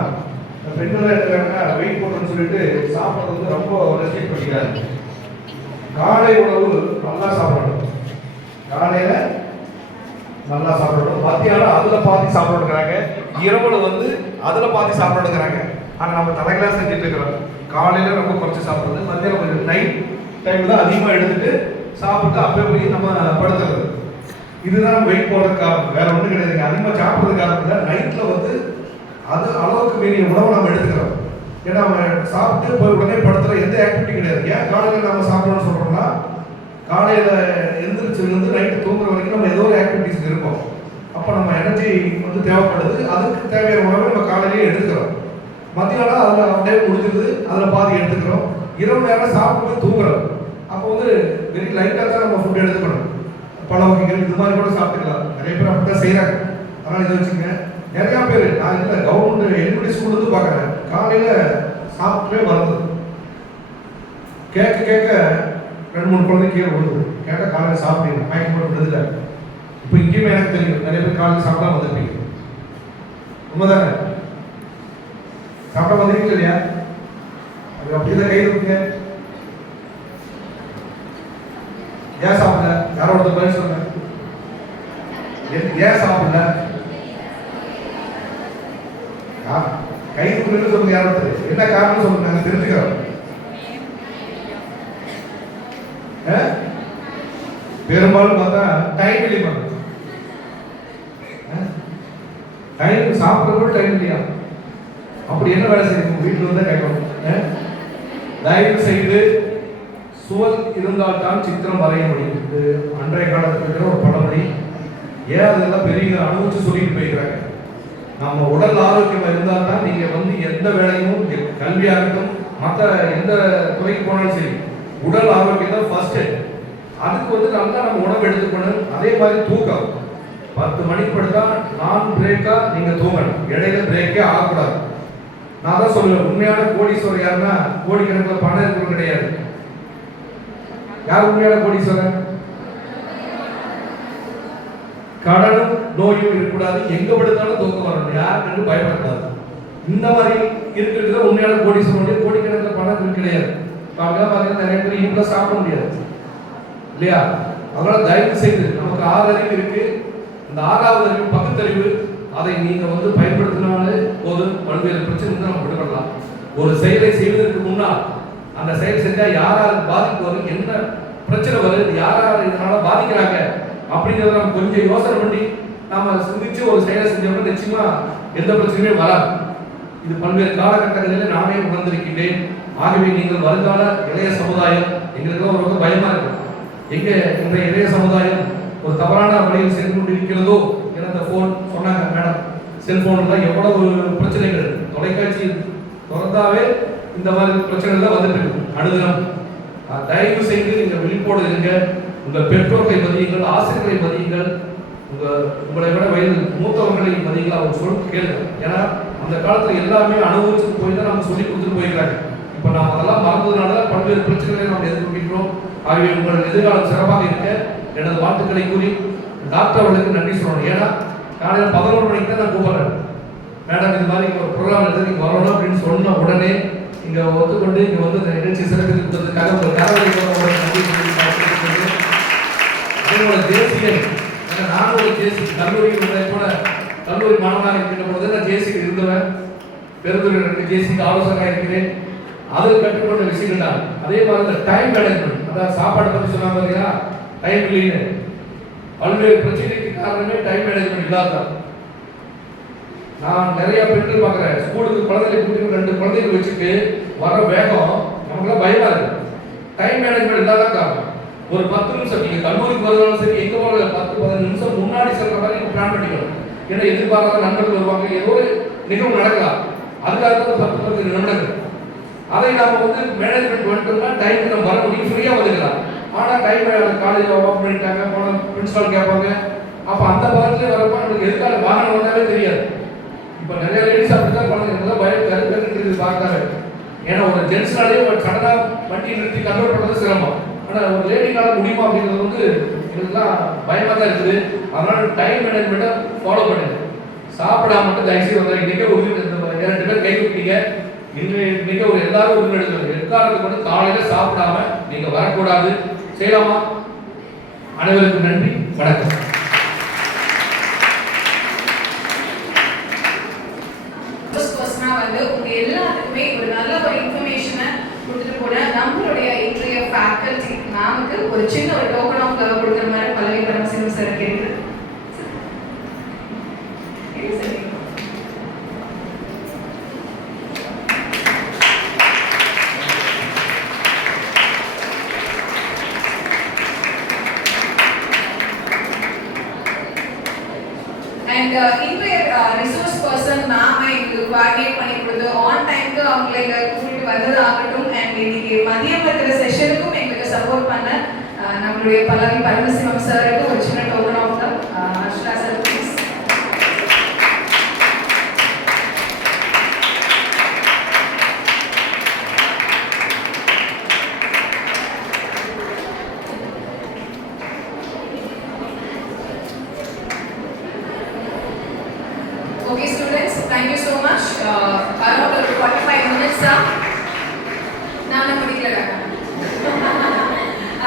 பெண்கள் எடுத்துக்காங்கன்னா வெயிட் போட்டுன்னு சொல்லிட்டு சாப்பிட்றது வந்து ரொம்ப ரெஸ்ட்ரிக்ட் பண்ணிக்கிறாங்க. காலை உணவு நல்லா சாப்பிடணும், காலையில் நல்லா சாப்பிடணும், மத்தியானம் அதில் பாதி சாப்பிடணுங்கிறாங்க, இரவுல வந்து அதில் பாதி சாப்பிடணுங்கிறாங்க. ஆனால் நம்ம தலைகளாக செஞ்சுட்டு இருக்கிறோம். காலையில் ரொம்ப குறைச்சி சாப்பிட்றது, மத்தியானம் கொஞ்சம் நைட் டைமில் தான் அதிகமாக எடுத்துட்டு சாப்பிட்டு அப்போ போய் நம்ம படுத்துறது. இதுதான் வெயிட் போடுறது காரணம், வேற ஒன்றும் கிடையாதுங்க. அதிகமாக சாப்பிட்றது காரணத்தில் நைட்டில் வந்து அது அளவுக்கு மீறிய உணவை நம்ம எடுத்துக்கிறோம். ஏன்னா நம்ம சாப்பிட்டு போய் உடனே படுத்துகிற எந்த ஆக்டிவிட்டி கிடையாது. ஏன் காலையில் நம்ம சாப்பிடணும்னு சொல்கிறோம்னா, காலையில் எழுந்திரிச்சிருந்து நைட்டு தூங்குற வரைக்கும் நம்ம ஏதோ ஒரு ஆக்டிவிட்டிஸ் இருக்கும். அப்போ நம்ம எனர்ஜி வந்து தேவைப்படுது, அதுக்கு தேவையான உணவை நம்ம காலையிலேயே எடுத்துக்கிறோம். மத்தியானம் அதில் அப்படியே முடிஞ்சிருது, அதில் பாதி எடுத்துக்கிறோம். இரவு நேரம் சாப்பிட்டு தூங்குறோம். அப்போ வந்து வெரி லைட்டாக தான் நம்ம ஃபுட் எடுத்துக்கணும். பழ வகைகள் இது மாதிரி கூட சாப்பிட்டுக்கலாம். நிறைய பேர் அப்படி தான் செய்கிறாங்க. அதனால் இதை வச்சுங்க. நிறையா பேர் நான் இல்லை கவர்மெண்ட் எலிமெண்ட்ரி ஸ்கூல் வந்து பார்க்குறேன், காலையில் சாப்பிட்டே வருது, கேட்க 2-3 குழந்தை கீழே விழுது. கேட்டால் காலையில் சாப்பிட்டீங்க மயக்கம் போட்டு விழுதுல. இப்போ இங்கேயுமே எனக்கு தெரியும் நிறைய பேர் காலையில் சாப்பிட்டா வந்துருப்பீங்க. உண்மைதானே? சாப்பிட்டா வந்துருக்கீங்க இல்லையா? அது அப்படிதான் கை இருக்குங்க. ஏன் சாப்பிடல? யாரோட பதில் சொல்லுங்க. ஏன் சாப்பிடல? கை தூக்குன்னு சொல்லுங்க. யாரோட என்ன காரணம் சொல்லுங்க, நாங்கள் தெரிஞ்சுக்கிறோம். பெரும்பாலும் பார்த்தா டைம் இல்லை பண்ணுறது. டைம் சாப்பிட்ற கூட டைம் இல்லையா? அப்படி என்ன வேலை செய்யணும்? வீட்டில் வந்து கேட்கணும். தயவு செய்து சுவர் இருந்தால் தான் சித்திரம் வரைய முடியும். இது அன்றைய காலத்தில் இருக்கிற ஒரு பழமொழி. ஏன் அதெல்லாம் பெரிய அனுபவிச்சு சொல்லிட்டு போயிருக்கிறாங்க. நம்ம உடல் ஆரோக்கியம் இருந்தால் தான் நீங்க வந்து எந்த வேலையும், கல்வியாகட்டும் மற்ற எந்த துறைக்கு போனாலும் சரி, உடல் ஆரோக்கியம் தான் ஃபர்ஸ்ட். அதுக்கு வந்து நல்லா நம்ம உணவு எடுத்துக்கணும். அதே மாதிரி தூக்கம் 10 மணிக்கு படுத்தா நான் பிரேக்கா நீங்க தூங்கணும். இடையில பிரேக்கே ஆகக்கூடாது. நான் தான் சொல்லுவேன், உண்மையான கோடீஸ்வரர் யாருன்னா கோடிக்கணக்கில் பணம் இருக்கிறது கிடையாது. யார் உண்மையான கோடீஸ்வரர்? கடனும் நோயும் இருக்கக்கூடாது, எங்க படுத்தாலும் தூக்கம் வரணும், யார் கண்டு பயப்படக்கூடாது. இந்த மாதிரி இருக்கிறது உண்மையான கோடீஸ்வரனுடைய கோடிக்கணக்கில் பணம் கிடையாது. பாத்தீங்கன்னா நிறைய பேர் இவ்வளவு சாப்பிட முடியாது இல்லையா? அதனால தயவு செய்து நமக்கு 6 அறிவு இருக்கு. இந்த 6வது அறிவு பகுத்தறிவு, அதை நீங்க வந்து பயன்படுத்தினாலே போது பல்வேறு பிரச்சனை நம்ம விடுபடலாம். ஒரு செயலை செய்வதற்கு முன்னால் அந்த செயல் செஞ்சா யாரால் பாதிப்பு வரும், என்ன பிரச்சனை வருது, யாரால் இதனால பாதிக்கிறாங்க அப்படிங்கிறத நம்ம கொஞ்சம் யோசனை பண்ணி நாம சிந்திச்சு ஒரு செயலை செஞ்சோம்னா நிச்சயமா எந்த பிரச்சனையுமே வராது. இது பல்வேறு காலகட்டங்களில் நானே உணர்ந்திருக்கின்றேன். ஆகவே நீங்கள் வருங்கால இளைய சமுதாயம், எங்களுக்கு ரொம்ப பயமா இருக்கு. எங்க இந்த இளைய சமுதாயம் ஒரு தவறான வழியில் சென்று கொண்டிருக்கிறதோ என அந்த போன் சொன்னாங்க மேடம். செல்போன்ல எவ்வளவு பிரச்சனைகள், தொலைக்காட்சி திறந்தாவே இந்த மாதிரி பிரச்சனைகள் வந்துட்டு இருக்கு அனுதினம். தயவு செய்து நீங்க விழிப்போடு இருங்க. உங்கள் பெற்றோர்களை மதியுங்கள், ஆசிரியர்களை மதியுங்கள், உங்களை விட வயது மூத்தவர்களை மதியுங்கள். அவங்க சொல்ல கேளுங்க. ஏன்னா அந்த காலத்துல எல்லாமே அனுபவிச்சுட்டு போய் தான் நம்ம சொல்லி கொடுத்துட்டு போயிருக்காங்க. இப்ப நாம் அதெல்லாம் மறந்ததுனால பல்வேறு பிரச்சனைகளை நாம் எதிர்கொள்கிறோம். ஆகவே உங்கள் எதிர்காலம் சிறப்பாக இருக்க எனது வாழ்த்துக்களை கூறி டாக்டர் அவர்களுக்கு நன்றி சொல்லணும். ஏன்னா காலையில் 11 மணிக்கு தான் நான் கூப்பிடுறேன். மேடம் இது மாதிரி ஒரு ப்ரோக்ராம் எடுத்து நீங்க வரணும் அப்படின்னு சொன்ன உடனே இங்க ஒத்துக்கொண்டு இங்க வந்து இந்த நிகழ்ச்சி சிறப்பித்து கொடுத்ததுக்காக ஒரு என்னோட தேசியம். நானும் ஒரு தேசி கல்லூரியில் கூட கல்லூரி மாணவனாக இருக்கின்ற பொழுது நான் ஜேசிக்கு இருந்தவன். பெருந்துறை 2 ஜேசிக்கு ஆலோசகராக இருக்கிறேன். அதில் கற்றுக்கொண்ட விஷயங்கள் தான். அதே மாதிரி இந்த டைம் மேனேஜ்மெண்ட், அதாவது சாப்பாடு பற்றி சொன்னாங்க பார்த்தீங்கன்னா, டைம் இல்லைன்னு பல்வேறு பிரச்சனைக்கு காரணமே டைம் மேனேஜ்மெண்ட் இல்லாதான். நான் நிறைய பெண்கள் பார்க்குறேன், ஸ்கூலுக்கு குழந்தைகளை கூட்டிட்டு 2 குழந்தைகள் வச்சுட்டு வர வேகம் நமக்குலாம் பயமா இருக்கு. டைம் மேனேஜ்மெண்ட் இல்லாதான் காரணம். ஒரு 10 நிமிஷம் நீங்க கல்லூரிக்கு வரதாலும் சரி, எங்க போற 10-15 நிமிஷம் முன்னாடி செல்ற மாதிரி பிளான் பண்ணிக்கணும். ஏன்னா எதிர்பாராத நண்பர்கள் வருவாங்க, ஏதோ ஒரு நிகழ்வு நடக்கலாம், அதுக்காக 10-15 நிமிடங்கள். அதை நாம வந்து மேனேஜ்மெண்ட் பண்ணிட்டோம்னா டைமுக்கு நம்ம வர முடியும், ஃப்ரீயா வந்துக்கலாம். ஆனா டைம் காலேஜ் ஓப்பன் பண்ணிட்டாங்க, போன பிரின்சிபால் கேட்பாங்க. அப்ப அந்த பக்கத்துல வரப்ப நமக்கு எதுக்காக வாகனம் வந்தாவே தெரியாது. இப்ப நிறைய லேடிஸ் அப்படிதான் குழந்தைங்க பயம் கருத்து பார்க்காரு. ஏன்னா ஒரு ஜென்ஸ்னாலே ஒரு சடனா வண்டி நிறுத்தி கண்ட்ரோல் பண்றது சிரமம். ஆனா ஒரு லேடினால முடியுமா அப்படிங்கிறது வந்து எங்களுக்குலாம் பயமா தான் இருக்குது. அதனால டைம் மேனேஜ்மெண்ட்டை ஃபாலோ பண்ணுங்க. சாப்பிடாம மட்டும் தயவுசெய்து வந்தாங்க. இன்னைக்கே ஒரு 2 பேர் கை விட்டீங்க. இன்னைக்கு ஒரு எல்லாரும் உறுதி எடுக்கணும். எக்காரணத்துக்கு வந்து காலையில சாப்பிடாம நீங்க வரக்கூடாது. செய்யலாமா? அனைவருக்கும் நன்றி, வணக்கம். வந்து உங்க எல்லாத்துக்குமே ஒரு நல்ல ஒரு இன்ஃபர்மேஷனை கொடுத்துட்டு போன நம்மளுடைய இன்றைய ஃபேக்கல்டி மேமுக்கு ஒரு சின்ன ஒரு டோக்கன் ஆஃப் லவ் கொடுக்குற மாதிரி பல்லவி பரமசிவம் சார் கேட்குறேன். And இன்றைய ரிசோர்ஸ் பர்சன் மேம் எங்களுக்கு கோஆர்டினேட் பண்ணி கொடுத்து ஆன் டைம்க்கு அவங்களை இங்கே கூட்டிட்டு வந்தது ஆகட்டும். அண்ட் இன்னைக்கு மதியம் இருக்கிற செஷனுக்கும் எங்களுக்கு சப்போர்ட் பண்ண நம்மளுடைய பல்லவி பரமசிவம் சாருக்கு ஒரு சின்ன டோக்கன் ஆஃப் த அர்ஷா sir please. Okay students, thank you so much. Around 45 minutes நான் முடிக்கல.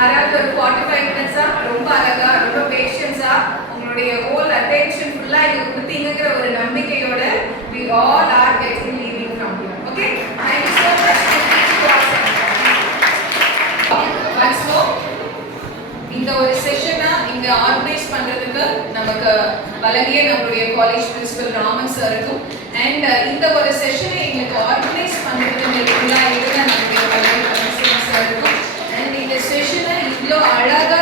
around 45 minutes ரொம்ப அழகா ரொம்ப பேஷன்ஸா உங்களுடைய whole attention full-ஆ இங்க கொடுத்தீங்கங்கிற ஒரு நம்பிக்கையோட we all are getting leaving from here. Okay? Thank you so much. Once more இந்த ஒரு செஷனை இங்க ஆர்கனைஸ் பண்றதுக்கு நமக்கு வழங்கிய நம்மளுடைய காலேஜ் பிரின்சிபல் ராமன் சாருக்கும் அண்ட் இந்த ஒரு செஷனை எங்களுக்கு ஆர்கனைஸ் பண்றதுக்கு இருந்த நம்முடைய பள்ளி பிரின்சிபல் சாருக்கும் அண்ட் இந்த செஷனை இவ்வளோ அழகா